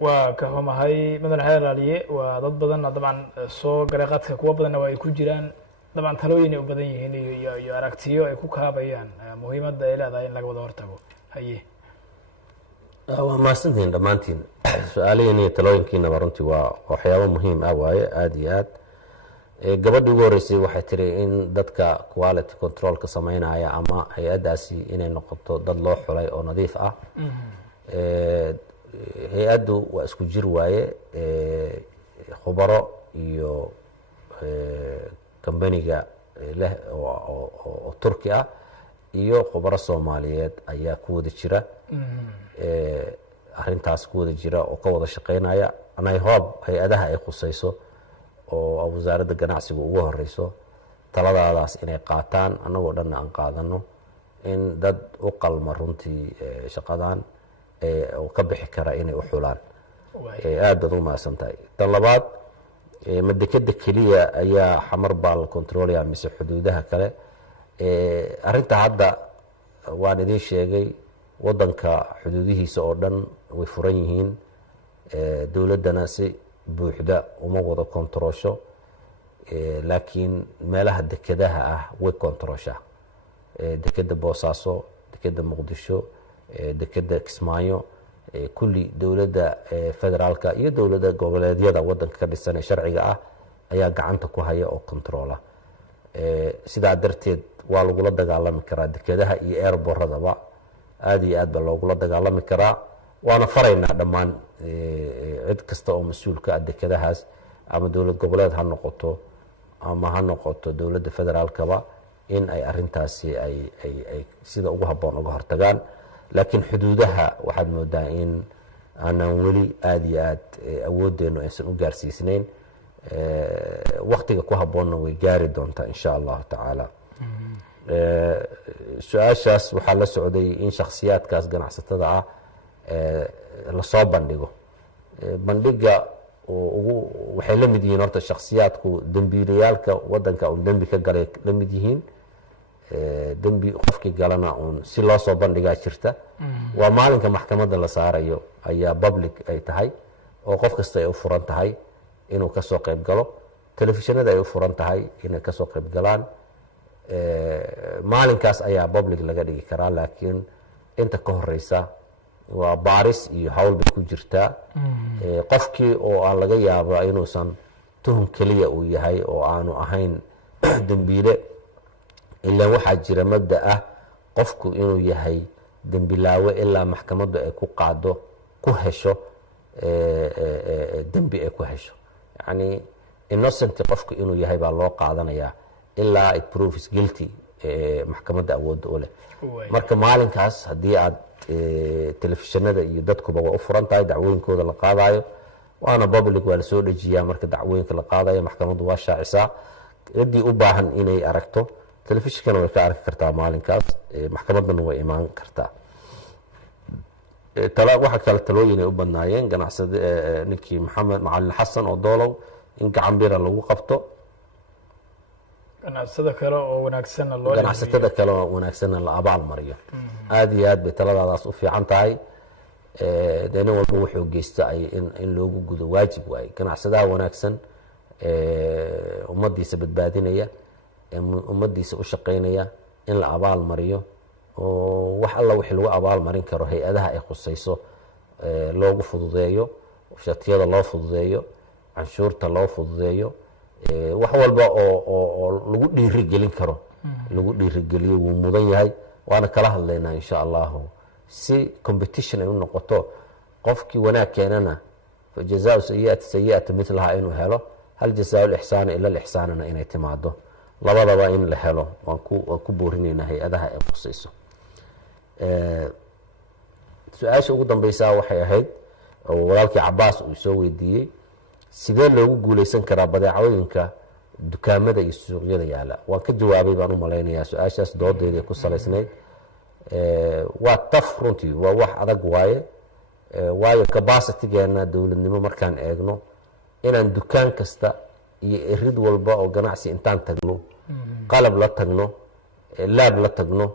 waa ka xumahay mudan xeeraliye waa dad badanna dabcan soo garay qadka kuwa badanna waa ay ku jiraan dabcan talooyin ay u badan yihiin iyo aragtiyo ay ku kaabayaan muhiimadda ay leedahay in laga wada hortago haye waa mahadsantihiin dhammaantiin su-aalahiin iyo talooyinkiinaba runtii waa waxyaabo muhiim ah waaye aada iyo aad gabadhii ugu horreysay waxay tiri in dadka quality controlka sameynaya ama hay-addaasi inay noqoto dad loo xulay oo nadiif ah hay-addu waa isku jir waaye khubaro iyo kambaniga leh oo turki ah iyo khubaro soomaaliyeed ayaa ku wada jira arintaas ku wada jira oo ka wada shaqeynaya anay hoob hay-adaha ay khusayso oo wasaaradda ganacsiga ugu horeyso taladaadaas inay qaataan annagoo dhanna aan qaadano in dad u qalma runtii shaqadan oo ka bixi kara inay u xulaan aad baad u mahadsan tahay tan labaad ma dekeda keliya ayaa xamar baa la controlaya mise xuduudaha kale arinta hadda waan idin sheegay wadanka xuduudihiisa oo dhan way furan yihiin dowladdana si buuxda uma wada kontaroosho laakiin meelaha dekedaha ah way kontarooshaa dekeda boosaaso dekeda muqdisho dekeda kismaayo kulli dowladda federaalka iyo dowladda goboleedyada wadanka ka dhisan ee sharciga ah ayaa gacanta ku haya oo controla sidaa darteed waa lagula dagaalami karaa dekedaha iyo airboradaba aad iyo aad baa loogula dagaalami karaa waana faraynaa dhammaan cid kasta oo mas-uulka ah dekedahaas ama dowlad goboleed ha noqoto ama ha noqoto dowladda federaalkaba in ay arintaasi ay sida ugu habboon uga hortagaan laakiin xuduudaha waxaad moodaa in aanan weli aada iyo aad awoodeennu aysan u gaarsiisnayn waktiga ku habboonna way gaari doontaa insha allahu tacaala su-aashaas waxaa la socday in shakhsiyaadkaas ganacsatada ah lasoo bandhigo bandhiga waxay la mid yihiin horta shakhsiyaadku dembiilayaalka wadanka un dembi ka galay la mid yihiin dembi qofkii galana uun si loo soo bandhigaa jirta waa maalinka maxkamadda la saarayo ayaa public ay tahay oo qof kasta ay u furan tahay inuu kasoo qayb galo telefishinada ay u furan tahay inay kasoo qayb galaan maalinkaas ayaa public laga dhigi karaa laakiin inta ka horeysa waa baaris iyo hawl bay ku jirtaa qofkii oo aan laga yaaba inuusan tuhum keliya uu yahay oo aanu ahayn dembiile ilaa waxaa jira mabda ah qofku inuu yahay dembilaawe ilaa maxkamaddu ay ku qaado ku hesho dembi ay ku hesho yacni innocent qofku inuu yahay baa loo qaadanayaa ilaa it proves guilty maxkamadda awoodda u leh marka maalinkaas haddii aad telefishinada iyo dadkuba waa u furan tahay dacwooyinkooda la qaadayo waana public waa lasoo dhejiyaa marka dacwooyinka la qaadayo maxkamaddu waa shaacisaa ciddii u baahan inay aragto telefishinkana way ka arki kartaa maalinkaas maxkamaddana way imaan kartaa waxa kale talooyin ay u badnaayeen ganacsada ninkii maxamed macalin xasan oo doolow in gacan bira lagu qabto ganacsatada kale oo wanaagsanna la abaal mariyo aada iyo aad bay taladaadaas u fiican tahay dee nin walba wuxuu geysta in loogu gudo waajib waaye ganacsadaha wanaagsan ummaddiisa badbaadinaya ummaddiisa u shaqeynaya in la abaal mariyo oo wax alla wixii lagu abaal marin karo hay-adaha ay khusayso loogu fududeeyo shatiyada loo fududeeyo canshuurta loo fududeeyo wax walba oo lagu dhiirigelin karo lagu dhiirigeliyo wuu mudan yahay waana kala hadlaynaa insha allahu si competition ay u noqoto qofkii wanaag keenana fajazaau sayiati sayiata milaha inuu helo hal jazaa lixsaana ila lixsaanana inay timaado labadaba in la helo waan ku boorinaynaa hay-adaha ay khusayso su-aasha ugu dambeysaa waxay ahayd oo walaalkii cabaas uu soo weydiiyey sidee loogu guuleysan karaa badeecooyinka dukaamada iyo suuqyada yaala waan ka jawaabay baan u malaynayaa su-aashaas doodeeda ku salaysnayd waa taf runtii waa wax adag waaye waayo capacitygeena dowladnimo markaan eegno inaan dukaan kasta iyo erid walba oo ganacsi intaan tagno qalab la tagno laab la tagno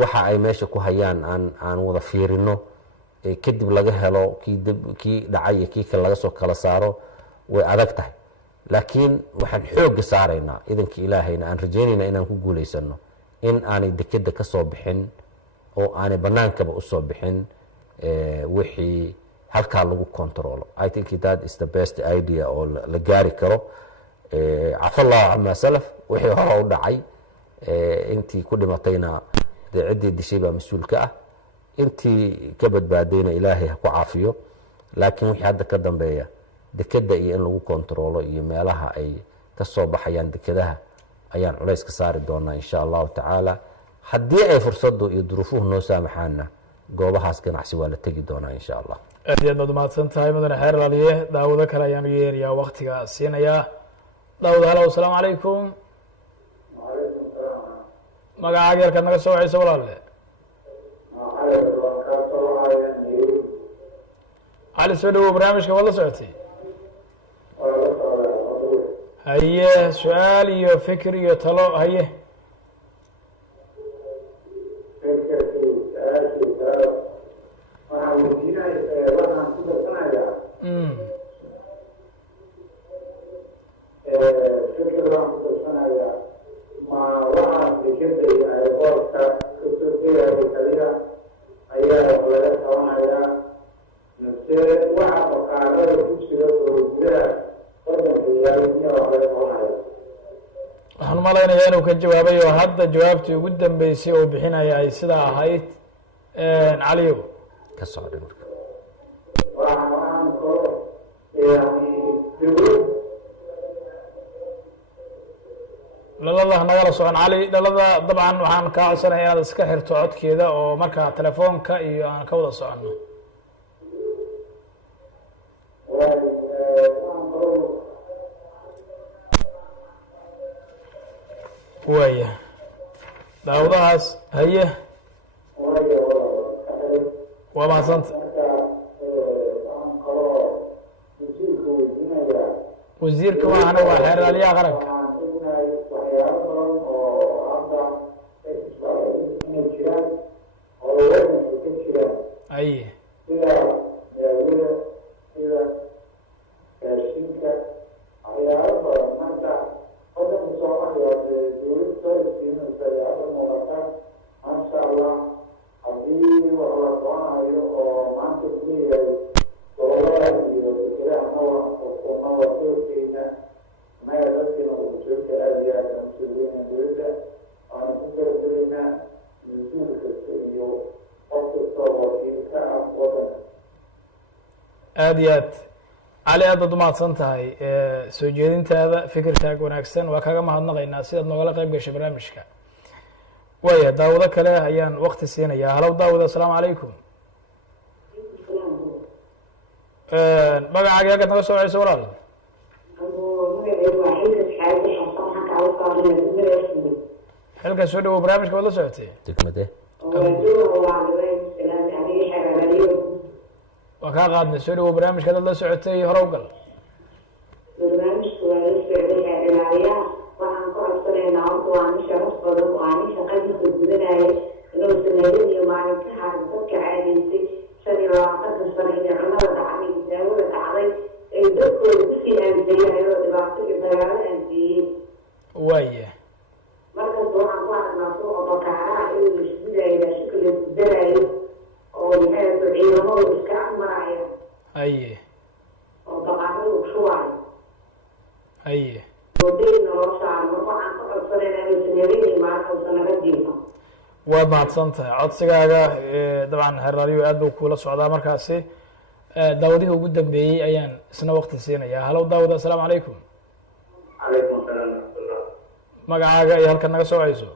waxa ay meesha ku hayaan aan wada fiirino kadib laga helo kii dhacay iyo kii kale laga soo kala saaro way adag tahay laakiin waxaan xooga saaraynaa idanka ilaahayna aan rajeynayna inaan ku guuleysano in aanay dekeda ka soo bixin oo aanay banaankaba usoo bixin wixii halkaa lagu controlo I think that is the best idea oo la gaari karo cafallahu camaa salaf wixii hore u dhacay intii ku dhimatayna dee ciddii dishay baa mas-uul ka ah intii ka badbaadayna ilaahay ha ku caafiyo laakiin wixii hadda ka dambeeya dekeda iyo in lagu controlo iyo meelaha ay ka soo baxayaan dekedaha ayaan culays ka saari doonaa insha allahu tacaala haddii ay fursadu iyo duruufuhu noo saamaxaana goobahaas ganacsi waa la tegi doonaa insha allah. aad iyo aad baad umahadsan tahay mudane xeer laaliye. daawado kale ayaan u yeerayaa waktiga siinayaa. daawud halow, asalaamu calaykum. magacaaga halkaad naga soo wacayso walaale? cali soo dhawow, barnaamijka waad la socotay? haye, su-aal iyo fikir iyo talo. haye waxaan umalaynayaa inuu ka jawaabay oo hadda jawaabtii ugu dambeysay oo bixinaya ay sidaa ahayd. caliyo ka socday marka dhalada nagala socon cali. dhalada dabcan waxaan kaa codsanaya inaad iska xirto codkeeda oo markaa telefoonka iyo aan ka wada soconno. waaya daawadahaas. haye waa mahadsanta. wasiirka maahana waa xeer ilaaliyaha qaranka. haye aad iyo aad cali, aad baad umahadsan tahay soo jeedintaada. fikirkaaga wanaagsan waa kaaga mahadnaqaynaa sidaad noogala qayb gashay barnaamijka. waaya daawado kale ayaan wakti siinayaa. halow daawud, asalaamu calaykum. magacaaga halkaad naga soo wacayso walaal? xilka soo dhawow, barnaamijka waad la socotay? degmade waa kaa qaadnay. soo dhawow, barnaamijka dad la socotay horow gal. barnaamijku waa la socday ilaaliyaha. waxaan ku codsanaynaa horta waa nin sharaf badan, waa nin shaqadiisa gudanaya inuu sanadin iyo maalinkaha dadka caadaysay 25 sano inay cunada dhacday, daawada dhacday, ay dadkooda kusii aansayeen oo dhibaato iyo dagaalo aansiiyeen. waaya markaas waxaan ku aragnaa suuqa bakaaraha inuu isgudayo raashinka la isgudanayo oo maxay ciidamadu iska agmaraya. haye oo baqaaradu shubayo. haye wadayna loo saaro. waxaan ku codsanaynaa inaysan habeenkii maalin uusan naga diino. waad mahadsan tahay codsigaaga. dabcan xeer ilaaliyo aad buu kuula socdaa markaasi. daawadihii ugu dambeeyey ayaan isna wakti siinayaa. halow daawud, asalaamu calaykum. calaykum salaam waraxmatullah. magacaaga iyo halkaad naga soo wacayso?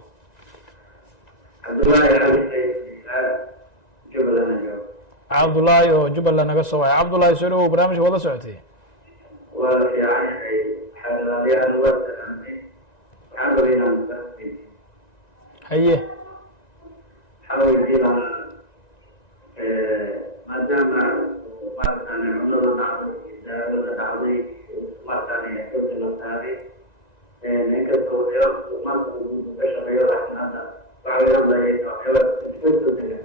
cabdullaahi oo jubbaland naga soo wacay. cabdullaahi soo dhawow, barnaamijka waad la socotay? waa fiicanyahay xeelalaaliyaal waa salaamay. waxaan rabay inaan haye waxaa weydiinaa maadaama maaragtane cunada dhacday, daawada dhacday, maaragtane xooga la saaray, inkastoo marka uu ka shaqeeyo raxmada waxa laga hadlayay waxyaaba isbedel dega.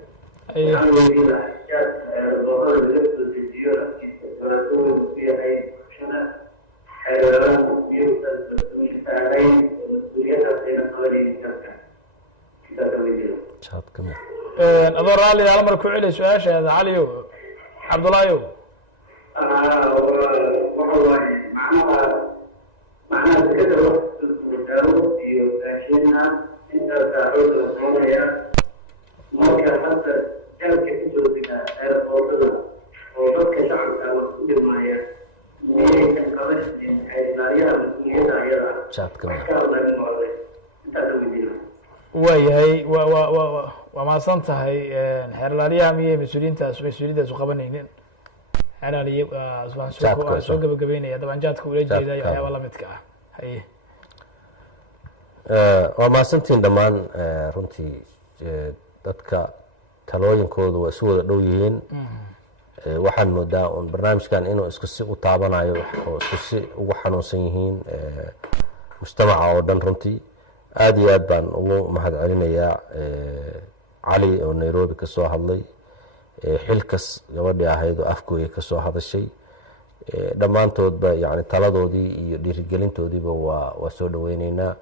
waxaan weydiinaa doorada laga soo dejiyo afkiisa doorashooyinka ku yahay bulshada xeeladaha iyuusan mas-uul saarayn oo mas-uuliyadaasayna qabanaynin dadka. sidaasa weydiina. adoo raalli hal mar ku celi su-aashaada caliyow. cabdullaahiyow waxa waaye macnaha sekada daawo iyo raashinna intaasaa xooga la saaraya. marka hadda jaalka kasoo degaa eerboodada oo dadka shacabka wax ku dhimaya miyaysan qaban xeelalaaliyaha mas-uuliyadda ayada wax ka hadlayn noole. intaasa weydiina. waayahay waa mahadsan tahay xeerlaaliyaha miyay mas-uuliyaddaas u qabanaynin xeerlaaliye waan soo gabagabeynaya dabcan jaadka ula jeedayo waxyaaba lamidka ah haye waa mahadsantiin dhammaan runtii dadka talooyinkoodu waa isu wada dhow yihiin waxaan moodaa un barnaamijkan inuu isku si u taabanayo oo isku si ugu xanuunsan yihiin mujtamaca oo dhan runtii aada iyo aad baan ugu mahad celinayaa cali oo nairobi ka soo hadlay xilkas gabadhii ahayd oo afgooya ka soo hadashay dhammaantoodba yani taladoodii iyo dhiirigelintoodiiba waa soo dhaweyneynaa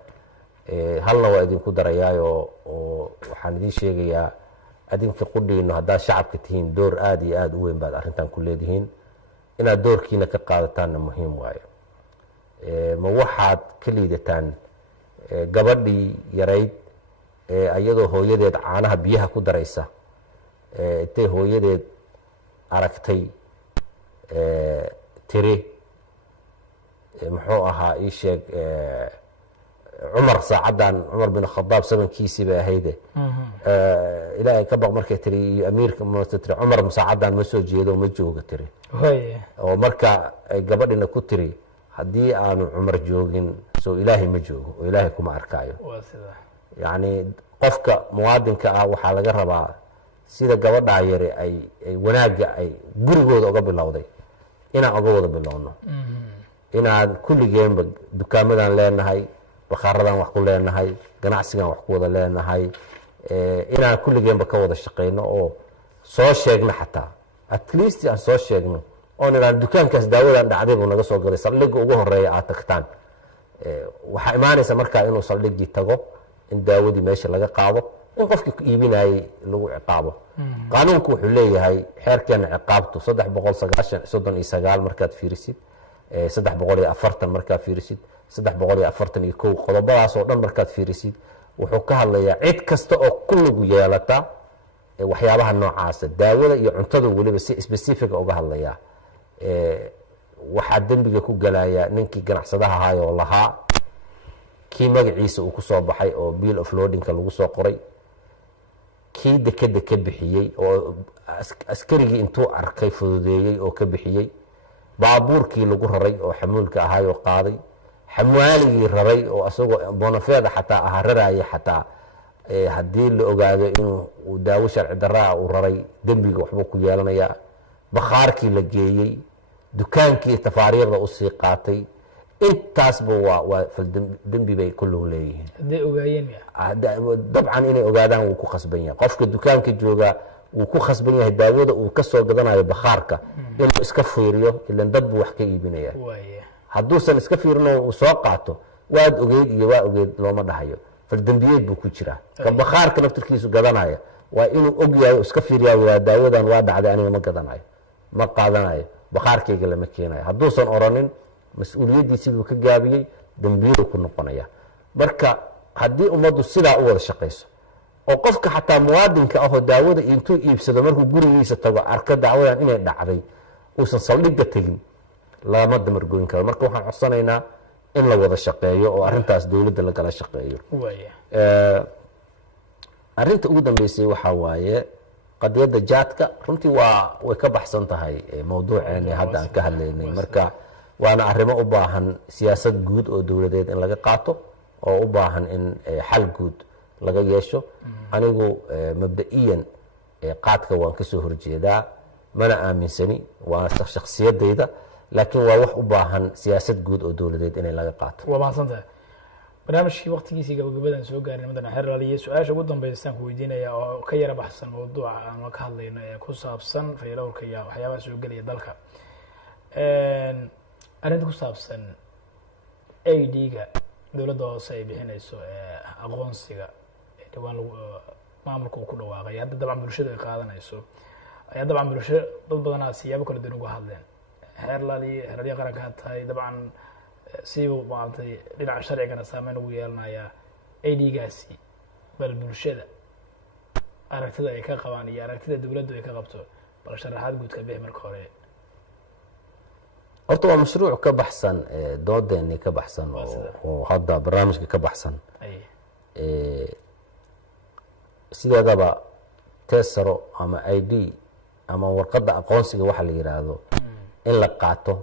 halna waa idinku darayaayo oo waxaan idiin sheegayaa adinka qudhiino haddaad shacabka tihiin door aada iyo aada u weyn baad arrintan ku leedihiin inaad doorkiina ka qaadataanna muhiim waayo ma waxaad ka liidataan gabadhii yarayd iyadoo hooyadeed caanaha biyaha ku daraysa intay hooyadeed aragtay tiri muxuu ahaa ii sheeg cumar saacaddan cumar bin khadaab sabankiisii bay ahayde ilaahay ka baq markay tiri iyo amiirka mase tiri cumar saacaddan ma soo jeedo ma jooga tiri oo marka ay gabadhina ku tiri haddii aanu cumar joogin soo ilaahay ma joogo oo ilaahay kuma arkaayo yacni qofka muwaadinka ah waxaa laga rabaa sida gabadhaa yare ay wanaagga ay gurigooda uga bilowday inaan uga wada bilowno inaan kulligeenba dukaamadan leenahay bakhaaradan wax ku leenahay ganacsigan wax ku wada leenahay inaan kulligeenba ka wada shaqeyno oo soo sheegno xataa at least aan soo sheegno oo inaan dukaankaas daawadan dhacday buu naga soo galay saldhigga ugu horeeya aad tagtaan waxaa imaanaysa markaa inuu saldhiggii tago in daawadii meesha laga qaado in qofkii ku iibinayey lagu ciqaabo qaanuunku wuxuu leeyahay xeerkeena ciqaabtu 339 markaad fiirisid 340 markaad fiirisid 341 qodobadaas oo dhan markaad fiirisid wuxuu ka hadlayaa cid kasta oo ku lug yeelata waxyaabaha noocaasa daawada iyo cuntada weliba si specifica uga hadlayaa waxaa dembiga ku galayaa ninkii ganacsadaha ahaayoo lahaa kii magaciisa uu ku soo baxay oo bill of loadingka lagu soo qoray kii dekeda ka bixiyey oo askarigii intuu arkay fududeeyey oo ka bixiyey baabuurkii lagu raray oo xamuulka ahaayoo qaaday xamaaligii raray oo asagoo bonafeeda xataa ahaa raraya xataa haddii la ogaado inuu daawo sharci daraa uu raray dembiga waxbuu ku yeelanayaa bakhaarkii la geeyey dukaankii tafaariiqda usii qaatay intaasba waa dembi bay ku lug leeyihiin hadday ogaayeen dabcan inay ogaadaan wuu ku khasban yahay qofka dukaanka jooga wuu ku khasban yahay daawada uu ka soo gadanayo bakhaarka inuu iska fiiriyo ilan dad buu wax ka iibinaya hadduusan iska fiirino uu soo qaato waad ogeyd iyo waa ogeyd looma dhahayo faldembiyeed buu ku jiraa ka bakhaarka naftirkiisu gadanaya waa inuu og yahay iska fiiriyaa daawadan waa dhacday aniga ma gadanayo ma qaadanayo bakhaarkayga lama keenayo hadduusan oranin mas-uuliyaddiisii buu ka gaabiyey dembiyadu ku noqonaya marka haddii ummaddu sidaa u wada shaqayso oo qofka xataa muwaadinka ahoo daawada intuu iibsado markuu gurigiisa tago arka dacwadan inay dhacday uusan saldhigga tegin lama damargoyn karo marka waxaan codsanaynaa in la wada shaqeeyo oo arrintaas dowladda lagala shaqeeyo arrinta ugu dambeysay waxaa waaye qadiyadda jaadka runtii way ka baxsan tahay mawduuceeni hadda aan ka hadlaynay marka waana arrimo u baahan siyaasad guud oo dowladeed in laga qaato oo u baahan in xal guud laga yeesho anigu mabda-iyan qaadka waan kasoo horjeedaa mana aaminsani waa shaksiyadayda laakiin waa wax u baahan siyaasad guud oo dowladeed inay laga qaato waa mahadsantahay barnaamijkii waqtigiisii gabagabadan soo gaarin madaxweyne xeerlaaliye su-aasha ugu dambeysaan ku weydiinaya oo ka yara baxsan mawduuca aan ka hadlayno ee ku saabsan faylowrka iyo waxyaabaha soo gelaya dalka arrinta ku saabsan AD-ga dowladda hoose ay bixinayso aqoonsiga dhawaan maamulka uu ku dhawaaqay hadda dabcan bulshada ay qaadanayso ayaa dabcan bulsho dad badanaa siyaabo kala duwan uga hadleen xeerlaaliye qaranka ha tahay dabcan siibuu maaragtay dhinaca sharcigana saameyn ugu yeelanayaa AD-gaasi bal bulshada aragtida ay ka qabaan iyo aragtida dowladdu ay ka qabto bal sharaxaad guud ka bixi marka hore horta waa mashruuc ka baxsan doodeeni ka baxsan oo hadda barnaamijka ka baxsan sideedaba tesaro ama ID ama warqadda aqoonsiga waxa la yiraahdo in la qaato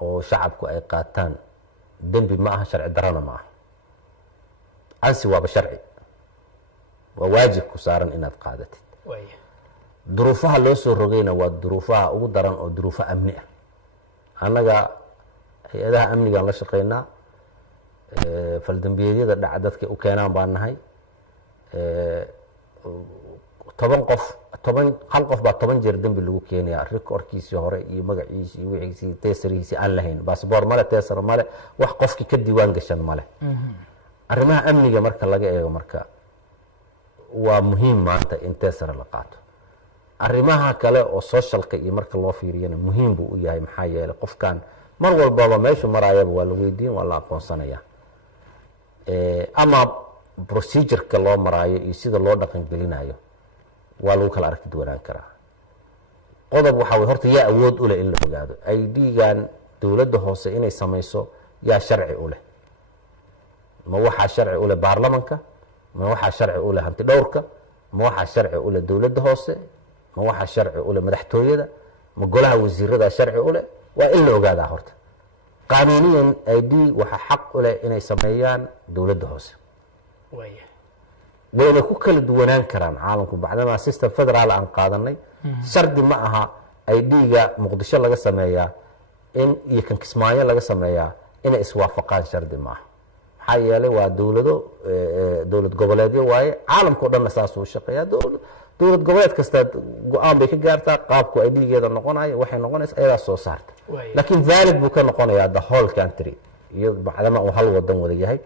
oo shacabku ay qaataan dembi ma aha, sharci darana ma aha. ansi waaba sharci, waa waajib ku saaran inaad qaadatid. duruufaha loo soo rogayna waa duruufaha ugu daran oo duruufo amni ah. annaga hay-adaha amnigaan la shaqeynaa, faldambiyeedyada dhaca dadka u keenaan baan nahay. 10 qof baa 10 jeer dembi lagu keenayaa, rekorkiisii hore iyo magaciisii iyo wixiisii teesarihiisii aan lahayn, baasboor male, teesar male, wax qofkii ka diiwaan gashan male. arrimaha amniga marka laga eego marka waa muhiim maanta in teesara la qaato. arrimaha kale oo socialka iyo marka loo fiiriyana muhiim buu u yahay, maxaa yeelay qofkan mar walbaba meeshu maraayaba waa la weydiin, waa la aqoonsanaya. ama procedureka loo maraayo iyo sida loo dhaqan gelinayo waa lagu kala aragti duwanaan karaa. qodob waxaa way horta yaa awood u leh in la ogaado ID-gan dowladda hoose inay samayso, yaa sharci u leh. ma waxaa sharci u leh baarlamanka, ma waxaa sharci u leh hanti dhowrka, ma waxaa sharci u leh dowladda hoose, ma waxaa sharci u leh madaxtooyada, ma golaha wasiirada sharci u leh. waa in la ogaadaa horta. qaanuuniyan ID waxaa xaq u leh inay sameeyaan dowladda hoose. wayna ku kala duwanaan karaan caalamku bacdamaa system federaal aan qaadanay. shardi ma aha ID-ga muqdisho laga sameeyaa in iyo kan kismaayo laga sameeyaa inay iswaafaqaan, shardi ma aha. maxaa yeelay waa dowlad goboleedyo waaye, caalamka o dhanna saasuu shaqeeyaa. dowlad goboleed kastaa go-aan bay ka gaartaa qaabku ID-geeda noqonayo, waxay noqonaysa ayadaa soo saarta. laakiin valid buu ka noqonayaa the whole country, iyo bacdama uu hal wadan wada yahay.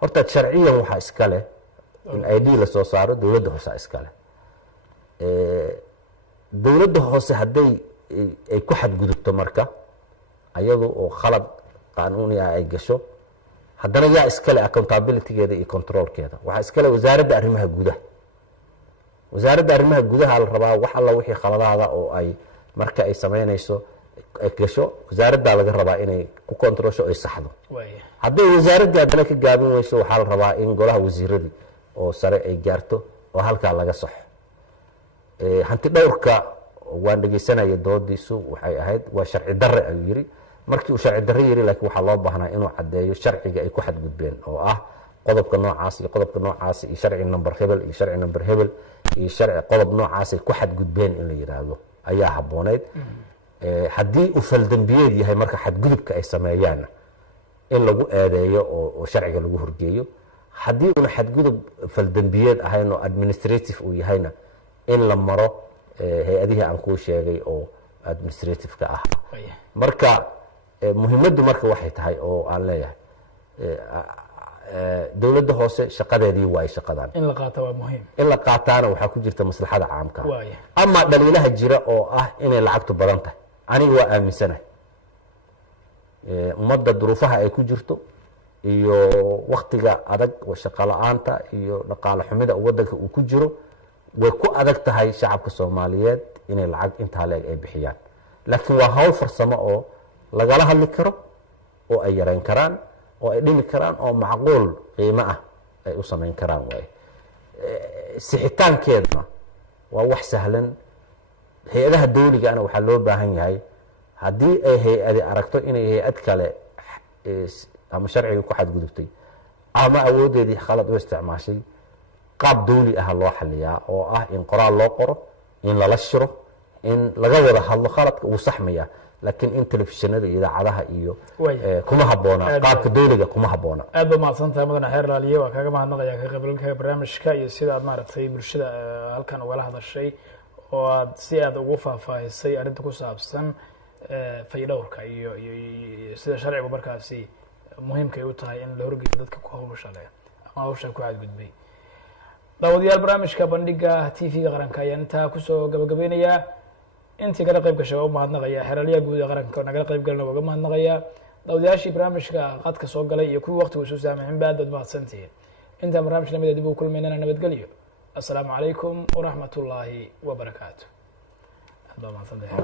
horta sharciyan waxaa iska leh in ID lasoo saaro dowladda hoose iska leh. dowladda hoose hadday ay ku xadgudubto marka ayadu oo khalad qaanuuni ah ay gasho, haddana yaa iskale accountabilitygeeda iyo controlkeeda. waxaa iskale wasaaradda arrimaha gudaha. wasaaradda arrimaha gudaha la rabaa wax alla wixii khaladaada oo ay marka ay samaynayso ay gasho, wasaaraddaa laga rabaa inay ku controlsho ay saxdo. hadday wasaaraddii haddana ka gaabin weyso, waxaa la rabaa in golaha wasiiradii oo sare ay gaarto oo halkaa laga saxo. hanti dhowrka waan dhegeysanaya doodiisu waxay ahayd waa sharci darre ayuu yiri. markii uu sharci darre yiri, laakiin waxaa loo baahnaa inuu caddeeyo sharciga ay ku xadgudbeen oo ah qodobka noocaas iyo qodobka noocaas iyo sharci number hebel iyo sharci number hebel iyo sharci qodob noocaas ay ku xadgudbeen in la yiraahdo ayaa habbooneyd. haddii uu faldambiyeed yahay marka xadgudubka ay sameeyaan in lagu eedeeyo oo sharciga lagu horgeeyo. haddii uuna xadgudub faldambiyeed ahayn oo administrative uu yahayna in la maro hay-adihii aan kuu sheegay oo administrative-ka ah. marka muhiimaddu marka waxay tahay oo aan leeyahay dowladda hoose shaqadeedii waay shaqadan in la qaato waa muhiim. in la qaataana waxaa ku jirta maslaxada caamka. ama dhaliilaha jira oo ah inay lacagtu badan tahay, aniga waa aaminsanahay. ummadda duruufaha ay ku jirto iyo waktiga adag shaqo la-aanta iyo dhaqaale xumida wadanka uu ku jiro, way ku adag tahay shacabka Soomaaliyeed inay lacag intaa leeg ay bixiyaan. laakiin waa hawl farsamo oo lagala hadli karo, oo ay yareyn karaan, oo ay dhimi karaan, oo macquul qiimo ah ay u samayn karaan. waay sixitaankeedna waa wax sahlan. hay-adaha dawligaana waxaa loo baahan yahay haddii ay hay-adi aragto inay hay-ad kale ama sharciga ku xadgudubtay ama awoodeedii khalad u isticmaashay, qaab dawli ah loo xaliyaa oo ah in qoraal loo qoro, in lala shiro, in laga wada hadlo khaladka uu saxmaya. laakiin in telefishinada iyo idaacadaha iyo kuma habboona, qaabka dawliga kuma habboona. aad ba mahadsantahay mudane xeer laaliye, waa kaaga mahadnaqaya ka qaybgalka barnaamijka iyo sida aad maaragtay bulshada halkan ugala hadashay oo aad si aad ugu faahfaahisay arrinta ku saabsan faydhowrka iyo sida sharcigu markaasi muhiimkay u tahay in la horgeeyo dadka ku hawlshale ama hawsha ku xadgudbay. daawadayaal barnaamijka bandhiga TV-ga qaranka ayaan intaa kusoo gabagabeynayaa. intii kala qayb gashay waa u mahadnaqaya. xeeralyaha guud ee qaranka nagala qayb galna waa uga mahadnaqaya. daawadayaashii barnaamijka qadka soo galay iyo kuwii waqtigu soo saamaxin ba aad baad mahadsantihiin. intaan barnaamij lamida dib ugu kulmaynana nabadgelyo. assalaamu calaykum waraxmat ullaahi wabarakaatu. aad baa mahadsantahay.